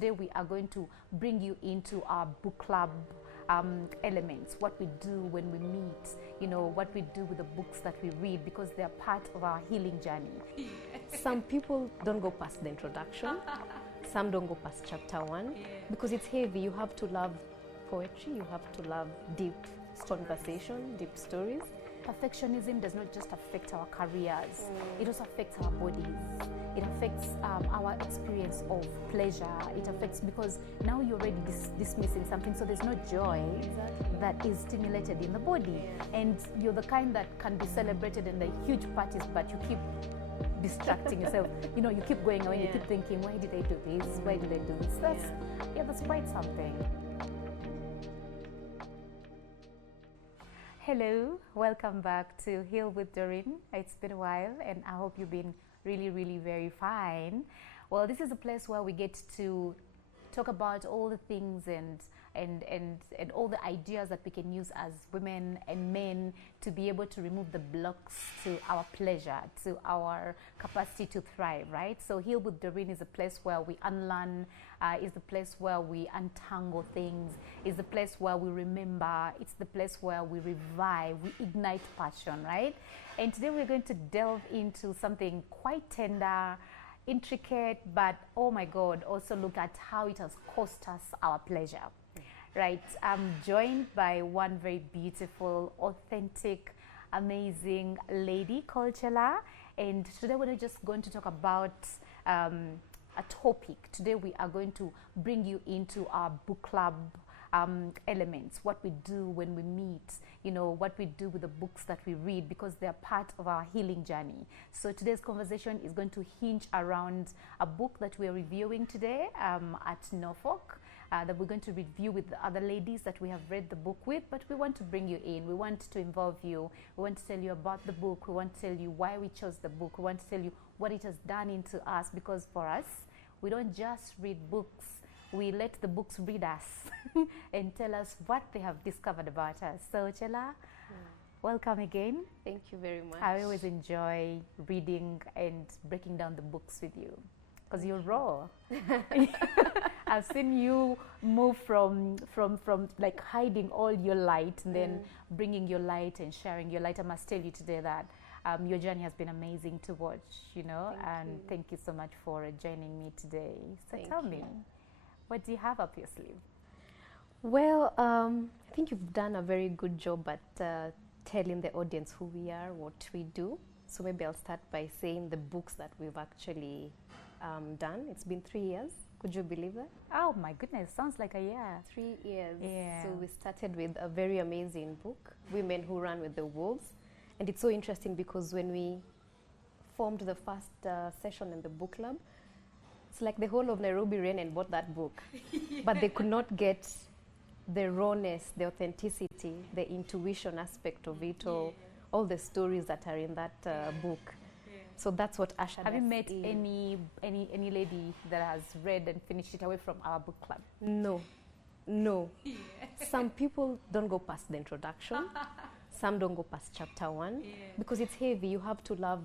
Today we are going to bring you into our book club elements, what we do when we meet, what we do with the books that we read, because they are part of our healing journey. Some people don't go past the introduction, some don't go past chapter 1, because it's heavy. You have to love poetry, you have to love deep conversation, deep stories. Perfectionism does not just affect our careers, it also affects our bodies. It affects our experience of pleasure. It affects, because now you're already dismissing something, so there's no joy that is stimulated in the body. And you're the kind that can be celebrated in the huge parties, but you keep distracting yourself. You keep going away, you keep thinking, why did I do this? Why did I do this? That's quite something. Hello, welcome back to Heal with Doreen. It's been a while and I hope you've been really very fine. Well, this is a place where we get to talk about all the things and all the ideas that we can use as women and men to be able to remove the blocks to our pleasure, to our capacity to thrive, right? So Heal with Doreen is a place where we unlearn, is the place where we untangle things, is the place where we remember, it's the place where we revive, we ignite passion, right? And today we're going to delve into something quite tender, intricate, but oh my God, also look at how it has cost us our pleasure, right? I'm joined by one very beautiful, authentic, amazing lady called Chela, and today we're just going to talk about a topic. Today we are going to bring you into our book club elements, what we do when we meet, what we do with the books that we read, because they are part of our healing journey. So today's conversation is going to hinge around a book that we are reviewing today at Norfolk, that we're going to review with the other ladies that we have read the book with, but we want to bring you in, we want to involve you, we want to tell you about the book, we want to tell you why we chose the book, we want to tell you what it has done into us, because for us, we don't just read books, we let the books read us and tell us what they have discovered about us. So Chela, welcome again. Thank you very much. I always enjoy reading and breaking down the books with you, because you're raw. I've seen you move from like hiding all your light and then bringing your light and sharing your light. I must tell you today that your journey has been amazing to watch, thank you so much for joining me today. So tell me, what do you have up your sleeve? Well, I think you've done a very good job at telling the audience who we are, what we do. So maybe I'll start by saying the books that we've actually done. It's been 3 years. Could you believe that? Oh my goodness, sounds like a year. 3 years. Yeah. So we started with a very amazing book, Women Who Run with the Wolves. And it's so interesting because when we formed the first session in the book club, it's like the whole of Nairobi ran and bought that book. But they could not get the rawness, the authenticity, the intuition aspect of it, or all the stories that are in that book. So that's what ushered us. Have you met any lady that has read and finished it away from our book club? No. Some people don't go past the introduction, some don't go past chapter 1, because it's heavy. You have to love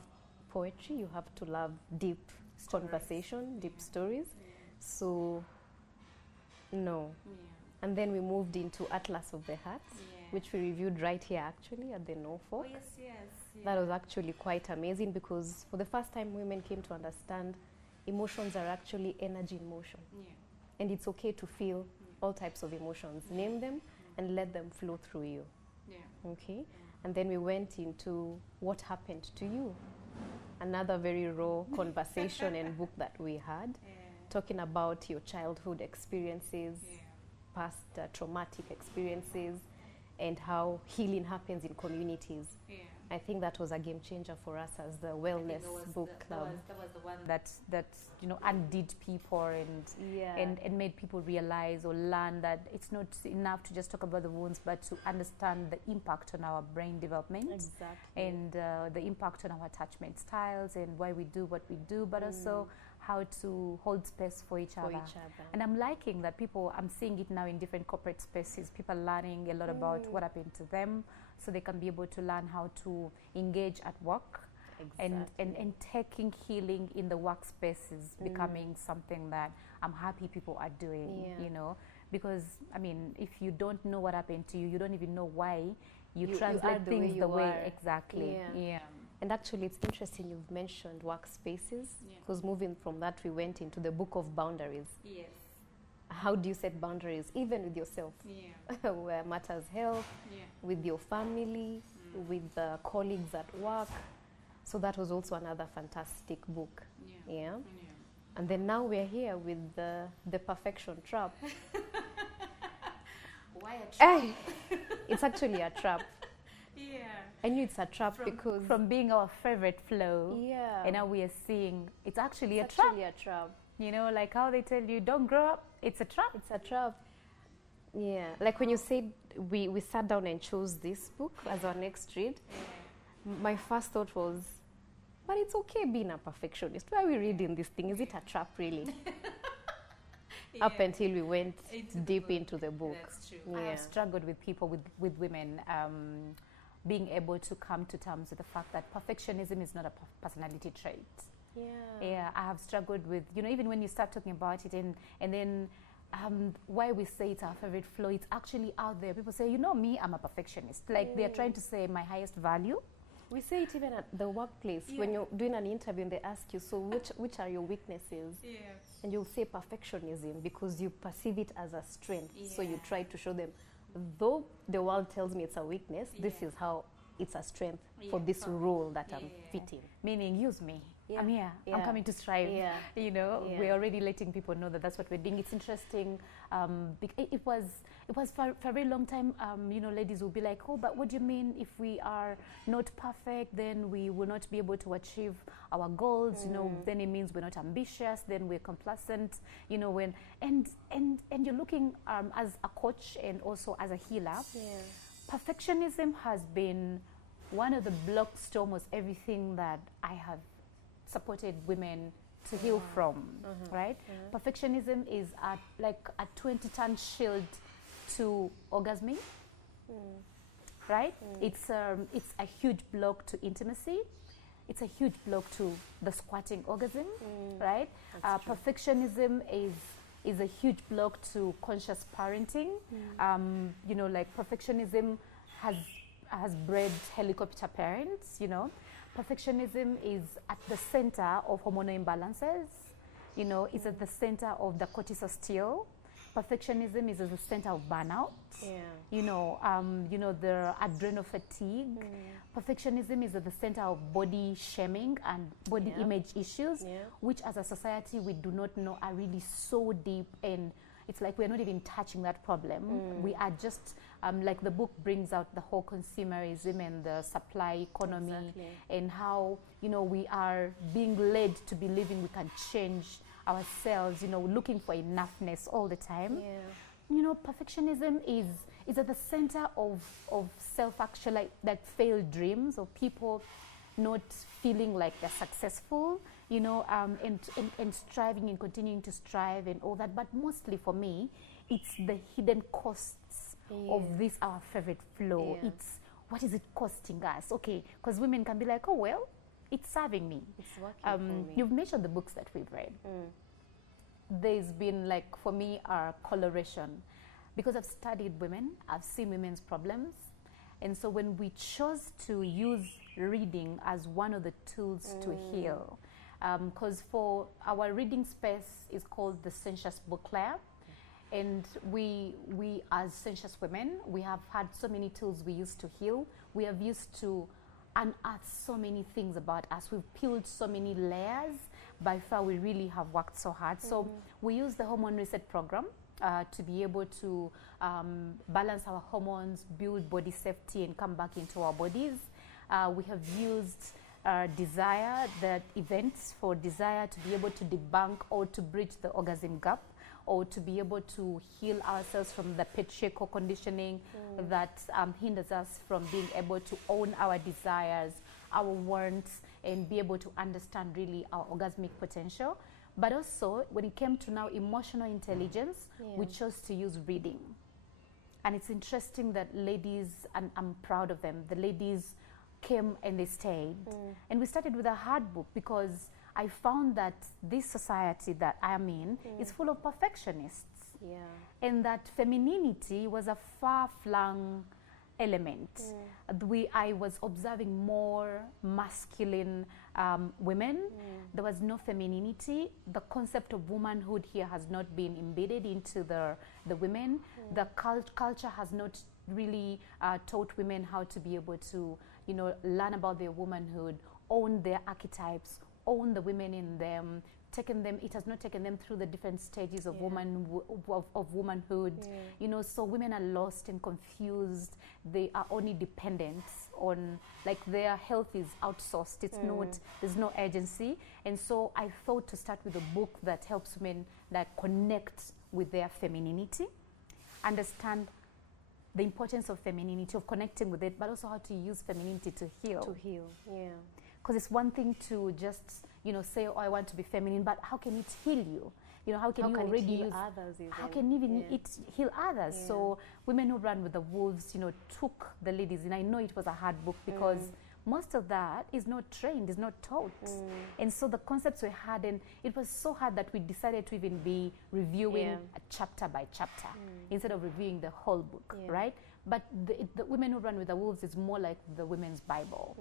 poetry, you have to love deep conversation, deep stories. So, no. And then we moved into Atlas of the Heart, which we reviewed right here actually at the Norfolk. That was actually quite amazing, because for the first time women came to understand emotions are actually energy in motion. And it's okay to feel all types of emotions. Name them and let them flow through you. Okay? And then we went into what happened to you. Another very raw conversation and book that we had, talking about your childhood experiences, past traumatic experiences, and how healing happens in communities. I think that was a game changer for us as the wellness book club. That was the one that undid people and made people realize or learn that it's not enough to just talk about the wounds, but to understand the impact on our brain development and the impact on our attachment styles and why we do what we do, but also how to hold space for each other. And I'm liking that I'm seeing it now in different corporate spaces, people learning a lot about what happened to them, so they can be able to learn how to engage at work and taking healing in the workspace is becoming something that I'm happy people are doing, you know, because I mean, if you don't know what happened to you, you don't even know why you translate things the way exactly. And actually, it's interesting you've mentioned workspaces, because moving from that, we went into the book of boundaries. Yes. How do you set boundaries, even with yourself, where matters health, with your family, with the colleagues at work? So that was also another fantastic book. And then now we're here with the perfection trap. Why a trap? It's actually a trap. I knew it's a trap because from being our favorite flow, and now we are seeing it's actually a trap. You know, like how they tell you, don't grow up, it's a trap. It's a trap. Yeah, like when you said we sat down and chose this book as our next read, my first thought was, but it's okay being a perfectionist. Why are we reading this thing? Is it a trap, really? Up until we went deep into the book. That's true. I have struggled with people, with women, being able to come to terms with the fact that perfectionism is not a personality trait. I have struggled with, you know, even when you start talking about it and then why we say it's our favorite flow, it's actually out there. People say, you know me, I'm a perfectionist. Like they're trying to say my highest value. We say it even at the workplace. When you're doing an interview and they ask you, so which are your weaknesses? And you'll say perfectionism because you perceive it as a strength. So you try to show them, though the world tells me it's a weakness, this is how it's a strength for this role that I'm fitting. Meaning, use me. I'm here. I'm coming to strive. You know, we're already letting people know that that's what we're doing. It's interesting. It was for a very long time. You know, ladies will be like, "Oh, but what do you mean if we are not perfect, then we will not be able to achieve our goals? You know, then it means we're not ambitious. Then we're complacent. You know, when and you're looking as a coach and also as a healer. Perfectionism has been one of the blocks to almost everything that I have supported women to heal from, right? Perfectionism is like a 20-ton shield to orgasmic, right? It's a huge block to intimacy. It's a huge block to the squatting orgasm, right? Perfectionism is a huge block to conscious parenting. You know, like perfectionism has bred helicopter parents, you know. Perfectionism is at the center of hormonal imbalances, you know, it's at the center of the cortisol steal. Perfectionism is at the center of burnout, you know, the adrenal fatigue. Perfectionism is at the center of body shaming and body image issues, which as a society we do not know are really so deep, and it's like we're not even touching that problem. We are just, like the book brings out the whole consumerism and the supply economy and how, you know, we are being led to believing we can change ourselves, you know, looking for enoughness all the time. You know, perfectionism is at the center of self-actual, like failed dreams, of people not feeling like they're successful, you know, and striving and continuing to strive and all that. But mostly for me, it's the hidden costs of this, our favorite flow. It's what is it costing us? Okay, because women can be like, oh, well, it's serving me. It's working for me. You've mentioned the books that we've read. There's been, like, for me, a coloration. Because I've studied women, I've seen women's problems. And so when we chose to use reading as one of the tools to heal, because for our reading space is called the Sensuous Book Club, and we as sensuous women, we have had so many tools we use to heal. We have used to unearth so many things about us. We've peeled so many layers. By far, we really have worked so hard. So we use the hormone reset program to be able to balance our hormones, build body safety, and come back into our bodies. We have used desire, the events for desire, to be able to debunk or to bridge the orgasm gap, or to be able to heal ourselves from the patriarchal conditioning that hinders us from being able to own our desires, our wants, and be able to understand really our orgasmic potential. But also, when it came to now emotional intelligence, we chose to use reading. And it's interesting that ladies, and I'm proud of them, the ladies came and they stayed. And we started with a hard book because I found that this society that I am in is full of perfectionists. Yeah. And that femininity was a far-flung element. I was observing more masculine women. There was no femininity. The concept of womanhood here has not been embedded into the women. The culture has not really taught women how to be able to, you know, learn about their womanhood, own their archetypes, own the women in them, it has not taken them through the different stages of womanhood. You know, so women are lost and confused. They are only dependent on, like, their health is outsourced. It's not, there's no agency. And so I thought to start with a book that helps women that connect with their femininity, understand the importance of femininity, of connecting with it, but also how to use femininity to heal. To heal, yeah. Because it's one thing to just, you know, say, oh, I want to be feminine, but how can it heal you? You know, how can you already heal others even? How can even it heal others? Yeah. So Women Who Run with the Wolves, you know, took the ladies, and I know it was a hard book because most of that is not trained, is not taught. And so the concepts we had, and it was so hard that we decided to even be reviewing chapter by chapter instead of reviewing the whole book, right? But the Women Who Run with the Wolves is more like the women's Bible.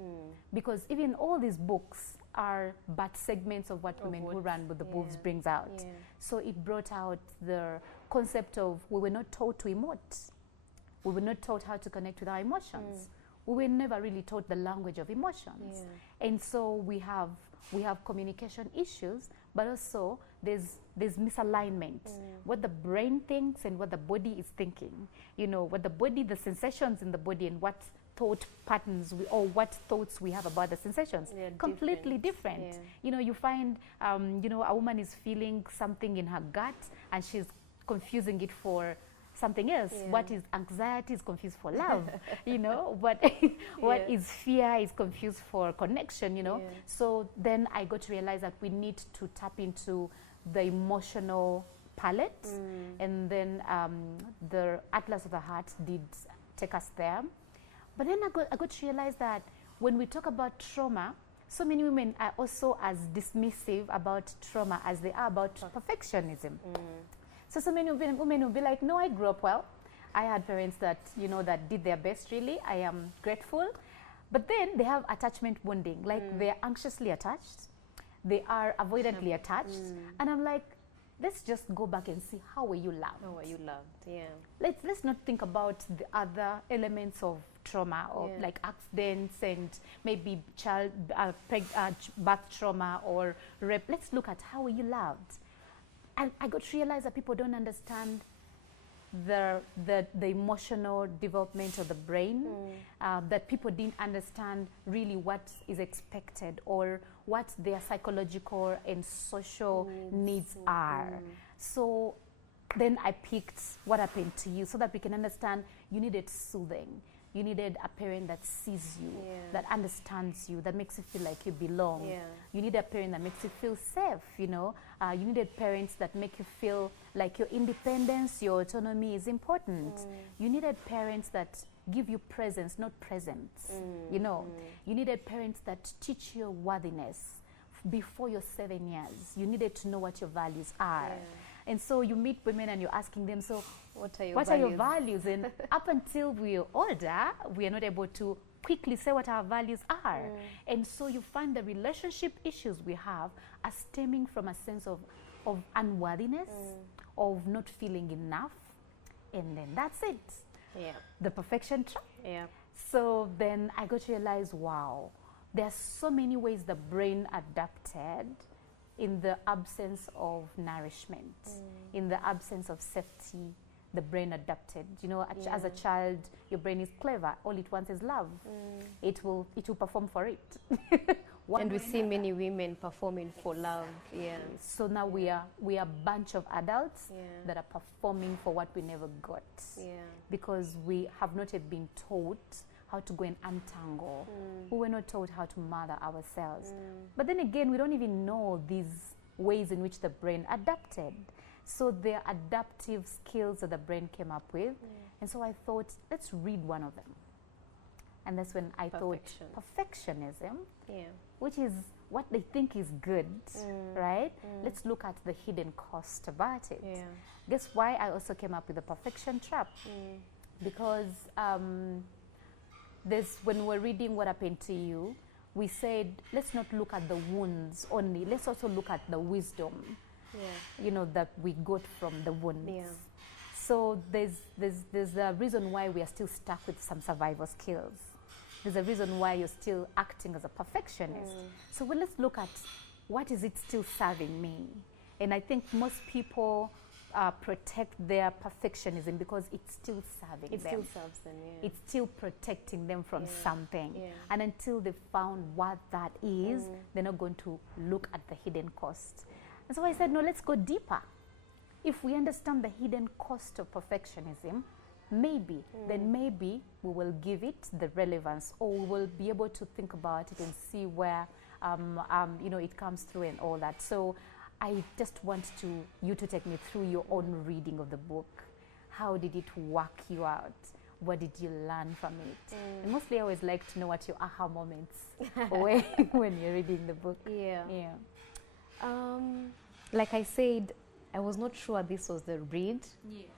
Because even all these books are but segments of what Women Who Run with the Wolves brings out. So it brought out the concept of, we were not taught to emote. We were not taught how to connect with our emotions. We were never really taught the language of emotions. And so we have communication issues, but also there's misalignment. What the brain thinks and what the body is thinking. You know, what the body, the sensations in the body, and what thought patterns or what thoughts we have about the sensations, completely different. You know, you find, you know, a woman is feeling something in her gut and she's confusing it for something else. What is anxiety is confused for love. You know, what is fear is confused for connection, you know. So then I got to realize that we need to tap into the emotional palette, and then the Atlas of the Heart did take us there. But then I got to realize that when we talk about trauma, so many women are also as dismissive about trauma as they are about perfectionism. So many women will be like, no, I grew up well. I had parents that, you know, that did their best, really. I am grateful. But then they have attachment wounding. Like, they're anxiously attached. They are avoidantly attached. And I'm like, let's just go back and see, how were you loved? How were you loved, yeah. Let's not think about the other elements of trauma, or like accidents and maybe birth trauma or rape. Let's look at how were you loved. And I got to realize that people don't understand the emotional development of the brain, that people didn't understand really what is expected or what their psychological and social needs are. So then I picked What Happened to You, so that we can understand you needed soothing. You needed a parent that sees you, that understands you, that makes you feel like you belong. You need a parent that makes you feel safe, you know. You needed parents that make you feel like your independence, your autonomy is important. You needed parents that give you presence, not presents, you know. You needed parents that teach you worthiness before your 7 years. You needed to know what your values are. And so you meet women and you're asking them, so what are your values? And up until we're older, we are not able to quickly say what our values are. And so you find the relationship issues we have are stemming from a sense of unworthiness, of not feeling enough. And then that's it. The perfection trap. So then I got to realize, wow, there are so many ways the brain adapted in the absence of nourishment, in the absence of safety. The brain adapted. You know, as a child, your brain is clever. All it wants is love. It will perform for it. And we see many women performing for love. So now we are a bunch of adults that are performing for what we never got. Because we have not yet been taught how to go and untangle. We were not taught how to mother ourselves. But then again, we don't even know these ways in which the brain adapted. So there are adaptive skills that the brain came up with. And so I thought, let's read one of them. And that's when I Perfection. thought perfectionism, Yeah. which is what they think is good, right? Let's look at the hidden cost about it. Yeah. Guess why I also came up with the perfection trap? Because there's, when we're reading What Happened to You, we said, let's not look at the wounds only. Let's also look at the wisdom, Yeah. you know, that we got from the wounds. Yeah. So there's a reason why we are still stuck with some survival skills. There's a reason why you're still acting as a perfectionist. So well, let's look at what is it still serving me. And I think most people protect their perfectionism because it's still serving them. It still serves them, yeah. It's still protecting them from something. Yeah. And until they've found what that is, they're not going to look at the hidden cost. And so I said, no, let's go deeper. If we understand the hidden cost of perfectionism, maybe, then maybe we will give it the relevance, or we will be able to think about it and see where you know, it comes through and all that. So I just want you to take me through your own reading of the book. How did it work you out? What did you learn from it? And mostly I always like to know what your aha moments were when you're reading the book. Yeah. Yeah. Like I said, I was not sure this was the read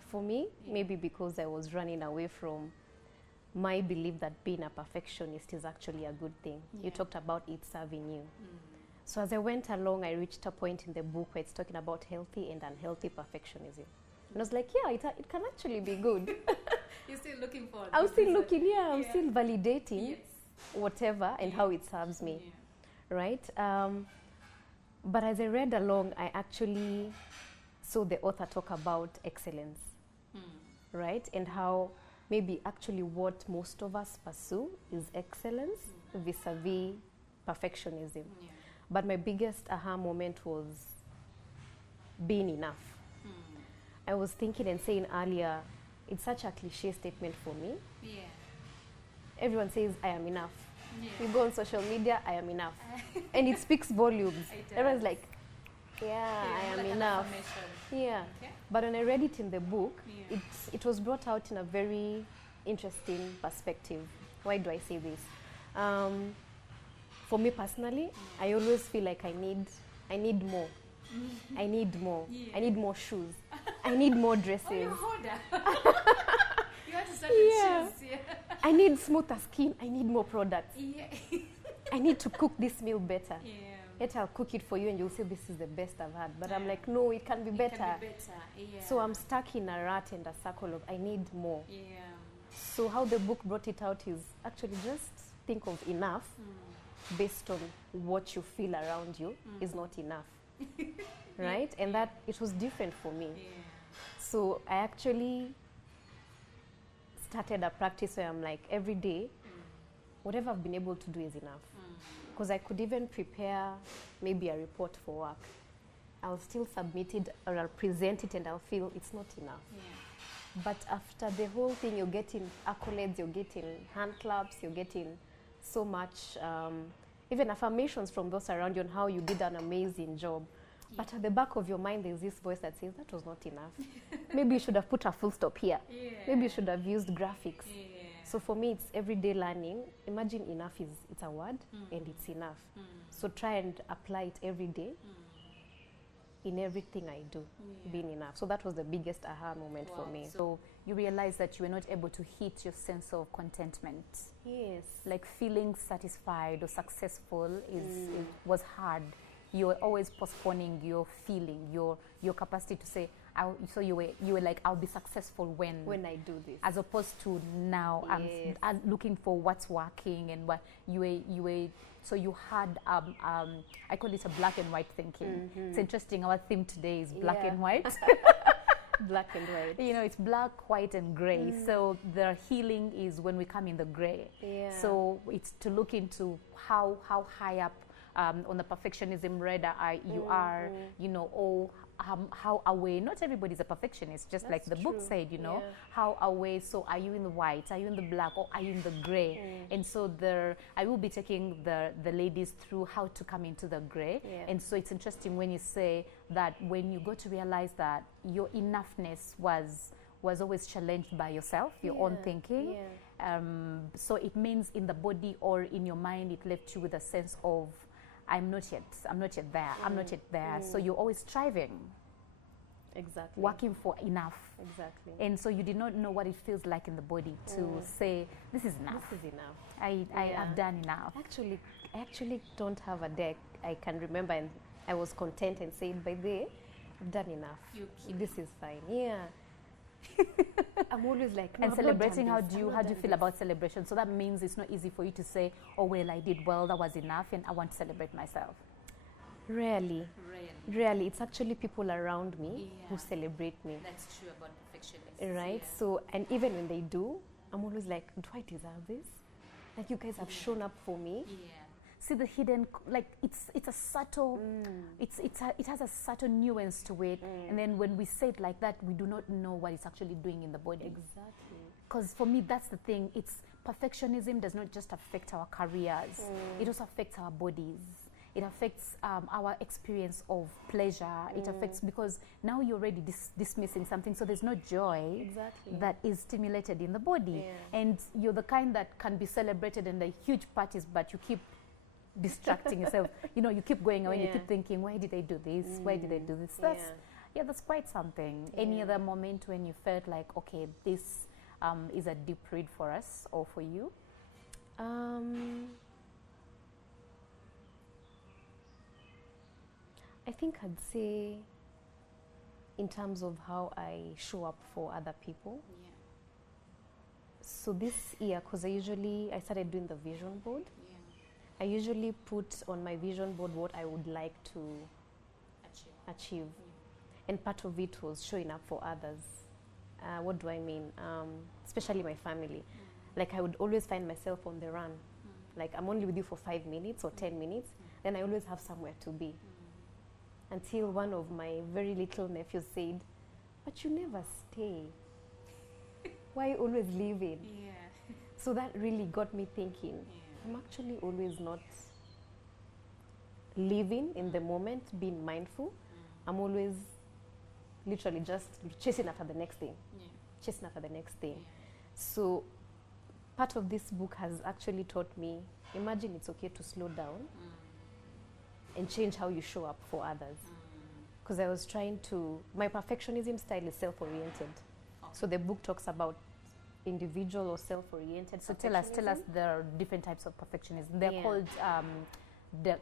for me, Yeah. maybe because I was running away from my belief that being a perfectionist is actually a good thing. You talked about it serving you. So as I went along, I reached a point in the book where it's talking about healthy and unhealthy perfectionism. And I was like, yeah, it can actually be good. You're still looking for it. I'm still looking, I'm still validating whatever and how it serves me, right? But as I read along, I actually saw the author talk about excellence, right? And how maybe actually what most of us pursue is excellence vis-a-vis perfectionism. But my biggest aha moment was being enough. I was thinking and saying earlier, it's such a cliche statement for me. Everyone says, I am enough. You go on social media, I am enough. And it speaks volumes. Everyone's like, yeah, I am like enough. Yeah. Okay. But when I read it in the book, it was brought out in a very interesting perspective. Why do I say this? For me personally, I always feel like I need more. I need more. I need more shoes. I need more dresses. You have to start with shoes. I need smoother skin. I need more products. I need to cook this meal better. Yet I'll cook it for you and you'll say this is the best I've had. But I'm like, no, it can be better. So I'm stuck in a rut and a circle of I need more. So how the book brought it out is actually just think of enough based on what you feel around you is not enough. Right? And that it was different for me. So I actually started a practice where I'm like, every day, whatever I've been able to do is enough. Because I could even prepare maybe a report for work. I'll still submit it or I'll present it and I'll feel it's not enough. But after the whole thing, you're getting accolades, you're getting hand claps, you're getting so much, even affirmations from those around you on how you did an amazing job. But at the back of your mind, there's this voice that says, that was not enough. Maybe you should have put a full stop here. Maybe you should have used graphics. So for me, it's everyday learning. Imagine enough it's a word and it's enough. So try and apply it every day in everything I do, being enough. So that was the biggest aha moment for me. So you realized that you were not able to hit your sense of contentment. Yes. Like feeling satisfied or successful was hard. You were always postponing your feeling, your capacity to say, so you were like, I'll be successful when I do this. As opposed to now, I'm looking for what's working and what you were. So you had, I call it a black and white thinking. It's interesting. Our theme today is black and white. Black and white. You know, it's black, white, and gray. So the healing is when we come in the gray. So it's to look into how high up on the perfectionism radar you are, you know, or how away. Not everybody's a perfectionist, just like the book said, you know, how away. So are you in the white, are you in the black, or are you in the gray? And so I will be taking the ladies through how to come into the gray. And so it's interesting when you say that when you got to realize that your enoughness was was always challenged by yourself, your own thinking. So it means in the body or in your mind, it left you with a sense of, I'm not yet there, I'm not yet there. So you're always striving. Exactly. Working for enough. Exactly. And so you did not know what it feels like in the body to say, this is enough. This is enough. I have done enough. I actually don't have a day I can remember, and I was content and said, by the way, I've done enough. This is fine. Yeah. I'm always like, no, and celebrating, how do you feel about celebration? So that means it's not easy for you to say, oh well, I did well, that was enough, and I want to celebrate myself. Rarely. It's actually people around me who celebrate me. That's true about perfectionists. Right? So, and even when they do, I'm always like, do I deserve this? Like, you guys have shown up for me. See the hidden, like it's a subtle, it has a subtle nuance to it. And then when we say it like that, we do not know what it's actually doing in the body. Exactly. Because for me, that's the thing. Perfectionism does not just affect our careers. It also affects our bodies. It affects our experience of pleasure. It affects, because now you're already dismissing something, so there's no joy that is stimulated in the body. And you're the kind that can be celebrated in the huge parties, but you keep distracting yourself. You keep going away and you keep thinking, why did I do this? Why did I do this? That's quite something. Any other moment when you felt like, okay, this is a deep read for us or for you? I think I'd say in terms of how I show up for other people. So this year, because I started doing the vision board. I usually put on my vision board what I would like to achieve. And part of it was showing up for others. What do I mean? Especially my family. Like, I would always find myself on the run. Like, I'm only with you for 5 minutes or 10 minutes, then I always have somewhere to be. Until one of my very little nephews said, but you never stay. Why are you always leaving? So that really got me thinking, I'm actually always not living in the moment, being mindful. I'm always literally just chasing after the next thing. Chasing after the next thing. So part of this book has actually taught me, imagine it's okay to slow down and change how you show up for others. Because I was trying to, my perfectionism style is self-oriented. So the book talks about individual or self-oriented. So tell us, there are different types of perfectionism. They're called the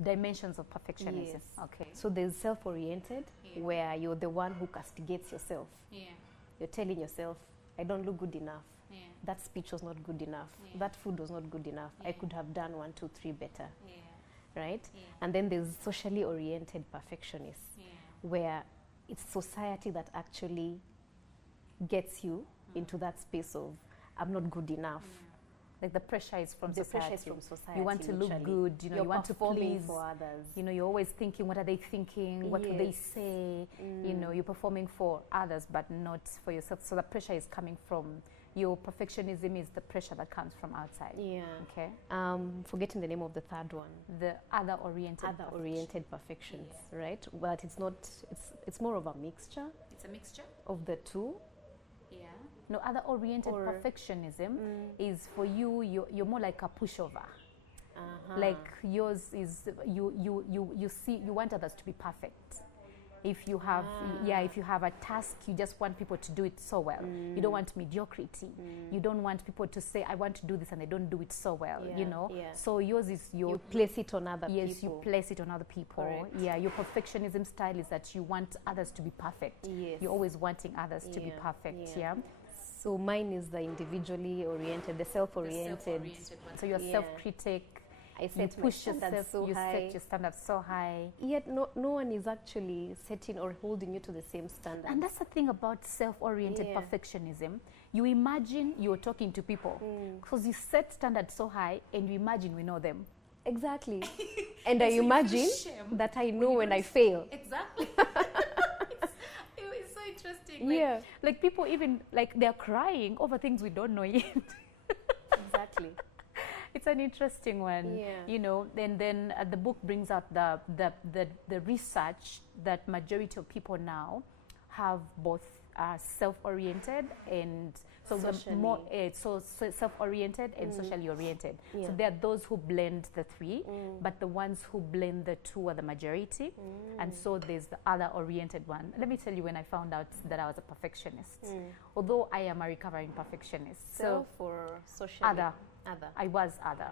dimensions of perfectionism. Okay. So there's self-oriented, where you're the one who castigates yourself. You're telling yourself, I don't look good enough. That speech was not good enough. That food was not good enough. I could have done 1, 2, 3 better. Right? And then there's socially oriented perfectionists, where it's society that actually gets you into that space of, I'm not good enough. Like the pressure is from society. Pressure is from society. You want to look good, you want to please for others. You're always thinking, what are they thinking? What will they say? You're performing for others, but not for yourself. So the pressure is coming from your perfectionism, is the pressure that comes from outside. Okay. Forgetting the name of the third one. The other-oriented perfections, right? But it's not. It's more of a mixture. It's a mixture of the two. No, other-oriented perfectionism is for you. You're more like a pushover. Like yours is you want others to be perfect. If you have if you have a task, you just want people to do it so well. You don't want mediocrity. You don't want people to say, I want to do this and they don't do it so well. So yours is you place it on other people. Yes, you place it on other people. Correct. Your perfectionism style is that you want others to be perfect. You're always wanting others to be perfect. So mine is the individually oriented, the self-oriented. So you're self-critic. I set my standards so high. You set your standards so high. Yet no one is actually setting or holding you to the same standard. And that's the thing about self-oriented perfectionism. You imagine you're talking to people because you set standards so high and you imagine we know them. Exactly. And I imagine that I know when I fail. Exactly. It's so interesting. Like people even, like they're crying over things we don't know yet. Exactly. It's an interesting one, and then the book brings out the research that majority of people now have both self-oriented and so the more so self-oriented and socially oriented. So there are those who blend the three, but the ones who blend the two are the majority. And so there's the other oriented one. Let me tell you when I found out that I was a perfectionist. Although I am a recovering perfectionist. Self or socially? Other. I was other.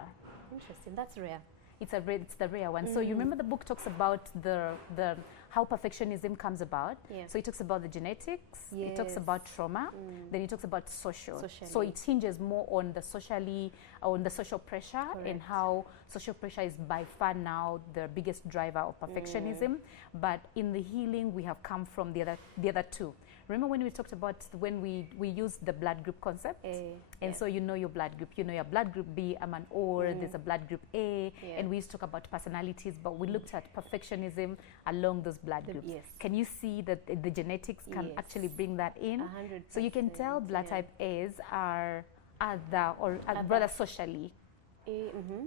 Interesting. That's rare. It's the rare one. So you remember the book talks about the how perfectionism comes about. So it talks about the genetics, it talks about trauma, then it talks about social. So it hinges more on the social pressure and how social pressure is by far now the biggest driver of perfectionism. But in the healing, we have come from the other two. Remember when we talked about when we used the blood group concept? And so you know your blood group. You know your blood group B, I'm an O, there's a blood group A. And we used to talk about personalities, but we looked at perfectionism along those blood groups. Can you see that the genetics can actually bring that in? 100%. So you can tell blood type A's are other or rather socially.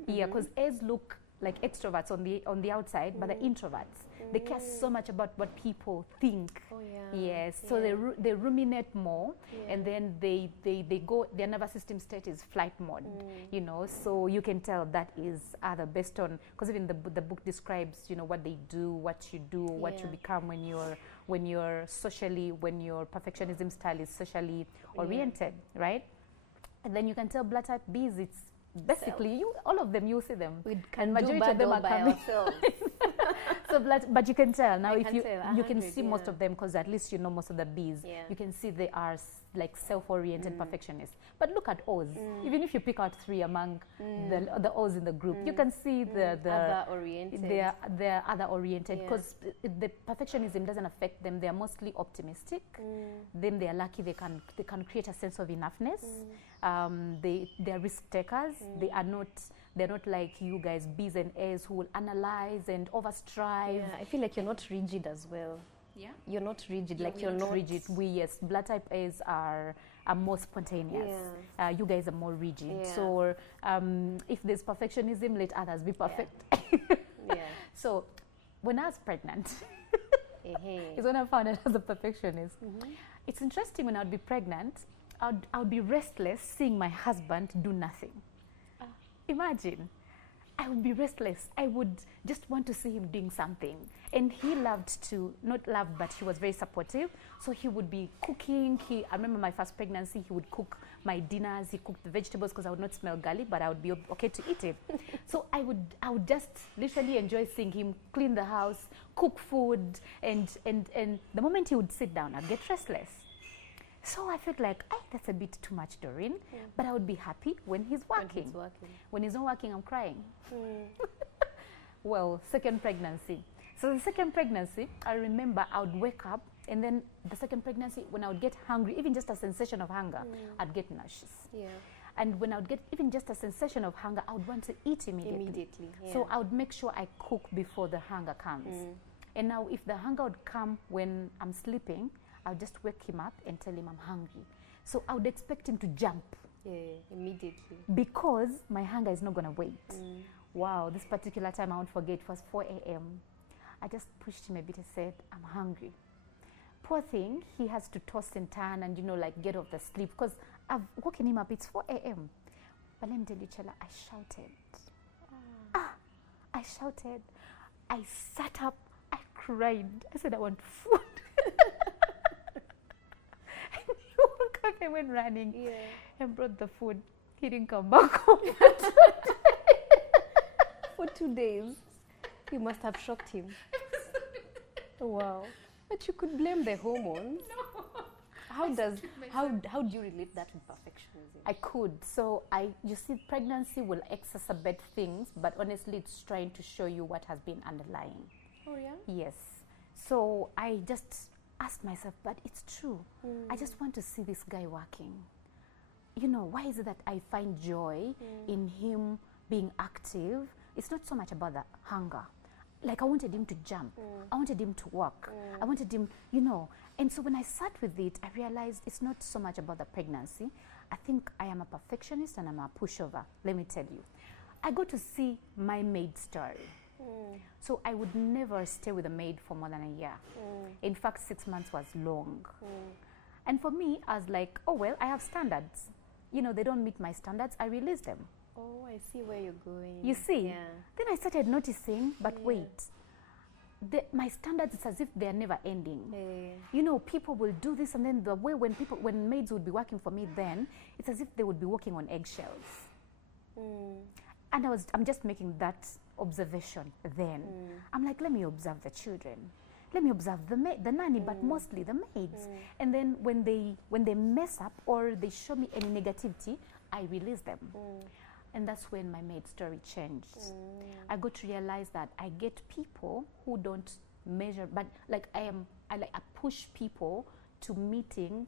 Because A's look like extroverts on the outside, but they're introverts. They care so much about what people think. So they ruminate more, and then they go. Their nervous system state is flight mode. You know, so you can tell that is either based on, because even the book describes, you know, what they do, what you do, what you become when your perfectionism style is socially oriented, right? And then you can tell blood type B's, it's basically all of them, you see them, and majority of them are coming. So but you can tell now, if you can see most of them, because at least you know most of the B's. You can see they are like self-oriented perfectionists. But look at O's. Even if you pick out 3 among the O's in the group, you can see the other oriented. They're other oriented, because the perfectionism doesn't affect them. They're mostly optimistic. Then they're lucky. They can create a sense of enoughness. They're risk takers. They're not like you guys, B's and A's, who will analyze and overstrive. I feel like you're not rigid as well. You're not rigid. Like you're not rigid. Blood type A's are more spontaneous. You guys are more rigid. So if there's perfectionism, let others be perfect. So when I was pregnant, is when I found out I was a perfectionist. It's interesting, when I'd be pregnant, I'd be restless seeing my husband do nothing. Imagine, I would be restless. I would just want to see him doing something. And he loved to, not love, but he was very supportive. So he would be cooking. I remember my first pregnancy, he would cook my dinners. He cooked the vegetables, because I would not smell garlic, but I would be okay to eat it. So I would just literally enjoy seeing him clean the house, cook food. And the moment he would sit down, I'd get restless. So I felt like, that's a bit too much, Doreen. But I would be happy when he's working. When he's not working, I'm crying. Well, second pregnancy. So the second pregnancy, I remember I would wake up, and then the second pregnancy, when I would get hungry, even just a sensation of hunger, I'd get nauseous. And when I would get even just a sensation of hunger, I would want to eat immediately. So I would make sure I cook before the hunger comes. And now if the hunger would come when I'm sleeping, I'll just wake him up and tell him I'm hungry. So I would expect him to jump. Immediately. Because my hunger is not going to wait. Wow, this particular time I won't forget, it was 4 a.m. I just pushed him a bit and said, I'm hungry. Poor thing, he has to toss and turn and, like get off the sleep, because I've woken him up, it's 4 a.m. But let me tell you, Chela, I shouted. I shouted. I sat up, I cried. I said, I want food. I went running and brought the food. He didn't come back home for 2 days. You must have shocked him. Wow. But you could blame the hormones. No. How do you relate that with perfectionism? I could. So you see, pregnancy will exacerbate things, but honestly, it's trying to show you what has been underlying. Oh yeah? Yes. So I just asked myself, but it's true. I just want to see this guy working. Why is it that I find joy in him being active? It's not so much about the hunger. Like, I wanted him to jump. I wanted him to walk. I wanted him, And so when I sat with it, I realized it's not so much about the pregnancy. I think I am a perfectionist and I'm a pushover. Let me tell you. I go to see my maid story. So I would never stay with a maid for more than a year. In fact, 6 months was long. And for me, I was like, oh, well, I have standards. You know, they don't meet my standards, I release them. Oh, I see where you're going. You see? Yeah. Then I started noticing, but wait, my standards, it's as if they're never ending. You know, people will do this, and then the way when maids would be working for me then, it's as if they would be walking on eggshells. And I'm just making that observation then. I'm like, let me observe the children. Let me observe the nanny, but mostly the maids. And then when they mess up or they show me any negativity, I release them. And that's when my maid story changed. I got to realize that I get people who don't measure, but like I push people to meeting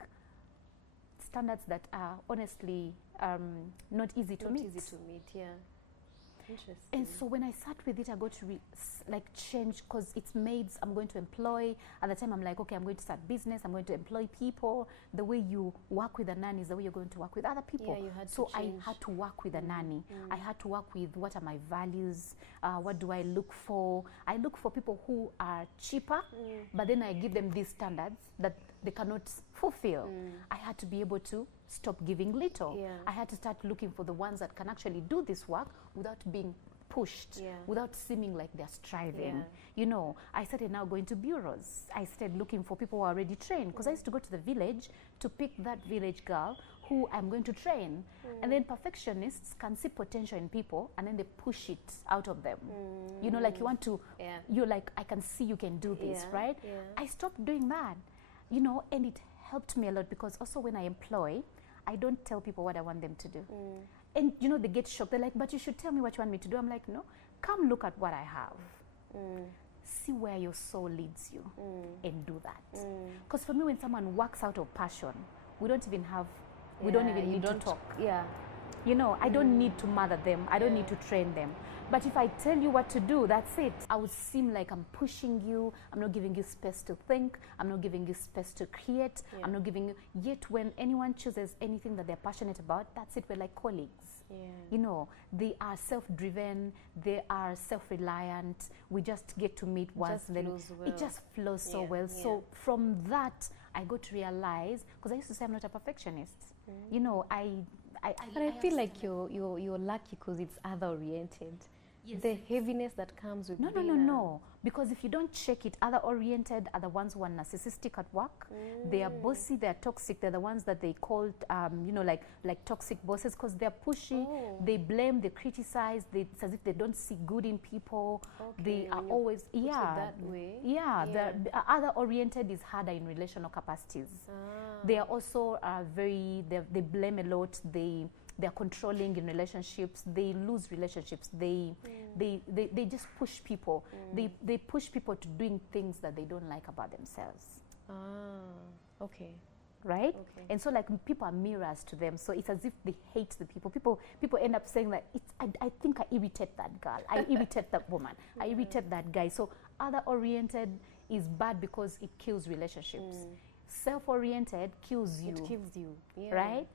standards that are honestly not easy to meet. Not easy to meet, yeah. Interesting. And so when I sat with it, I got to change, because it's maids I'm going to employ. At the time, I'm like, okay, I'm going to start business. I'm going to employ people. The way you work with a nanny is the way you're going to work with other people. Yeah, you had so to change. I had to work with a nanny. I had to work with what are my values. What do I look for? I look for people who are cheaper, but then I give them these standards that they cannot fulfill. I had to be able to stop giving little. Yeah. I had to start looking for the ones that can actually do this work without being pushed, without seeming like they're striving. You know, I started now going to bureaus. I started looking for people who are already trained, because I used to go to the village to pick that village girl who I'm going to train. And then perfectionists can see potential in people, and then they push it out of them. You know, like you want to, you're like, I can see you can do this, right? I stopped doing that, you know, and it helped me a lot, because also when I employ, I don't tell people what I want them to do. And you know, they get shocked. They're like, but you should tell me what you want me to do. I'm like, no, come look at what I have. See where your soul leads you and do that. Because for me, when someone works out of passion, we don't even need to talk. Yeah. You know, I don't need to mother them. I don't need to train them. But if I tell you what to do, that's it. I would seem like I'm pushing you. I'm not giving you space to think. I'm not giving you space to create. I'm not giving you. Yet when anyone chooses anything that they're passionate about, that's it. We're like colleagues. You know, they are self-driven. They are self-reliant. We just get to meet once. Then it just flows so well. So from that, I got to realize, because I used to say I'm not a perfectionist. You know, but I feel like you're lucky because it's other oriented. The heaviness that comes with no. Because if you don't check it, other oriented are the ones who are narcissistic at work. They are bossy, they are toxic. They're the ones that they called, you know, like toxic bosses, because they're pushy. They blame, they criticize. It's as if they don't see good in people. They are always that way. The other oriented is harder in relational capacities. They are also they blame a lot. They're controlling in relationships. They lose relationships. They just push people. They push people to doing things that they don't like about themselves. Okay. Right? Okay. And so like people are mirrors to them. So it's as if they hate the people. People end up saying that I think I irritate that girl. I irritate that woman. I irritate that guy. So other oriented is bad because it kills relationships. Self-oriented kills you. It kills you. Right?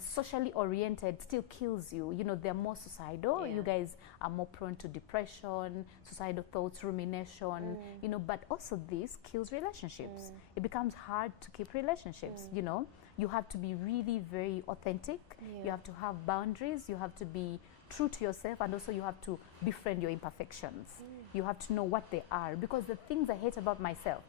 Socially oriented still kills you. You know, they're more suicidal. You guys are more prone to depression, suicidal thoughts, rumination, you know, but also this kills relationships. It becomes hard to keep relationships, you know. You have to be really very authentic. You have to have boundaries. You have to be true to yourself, and also you have to befriend your imperfections. You have to know what they are, because the things I hate about myself,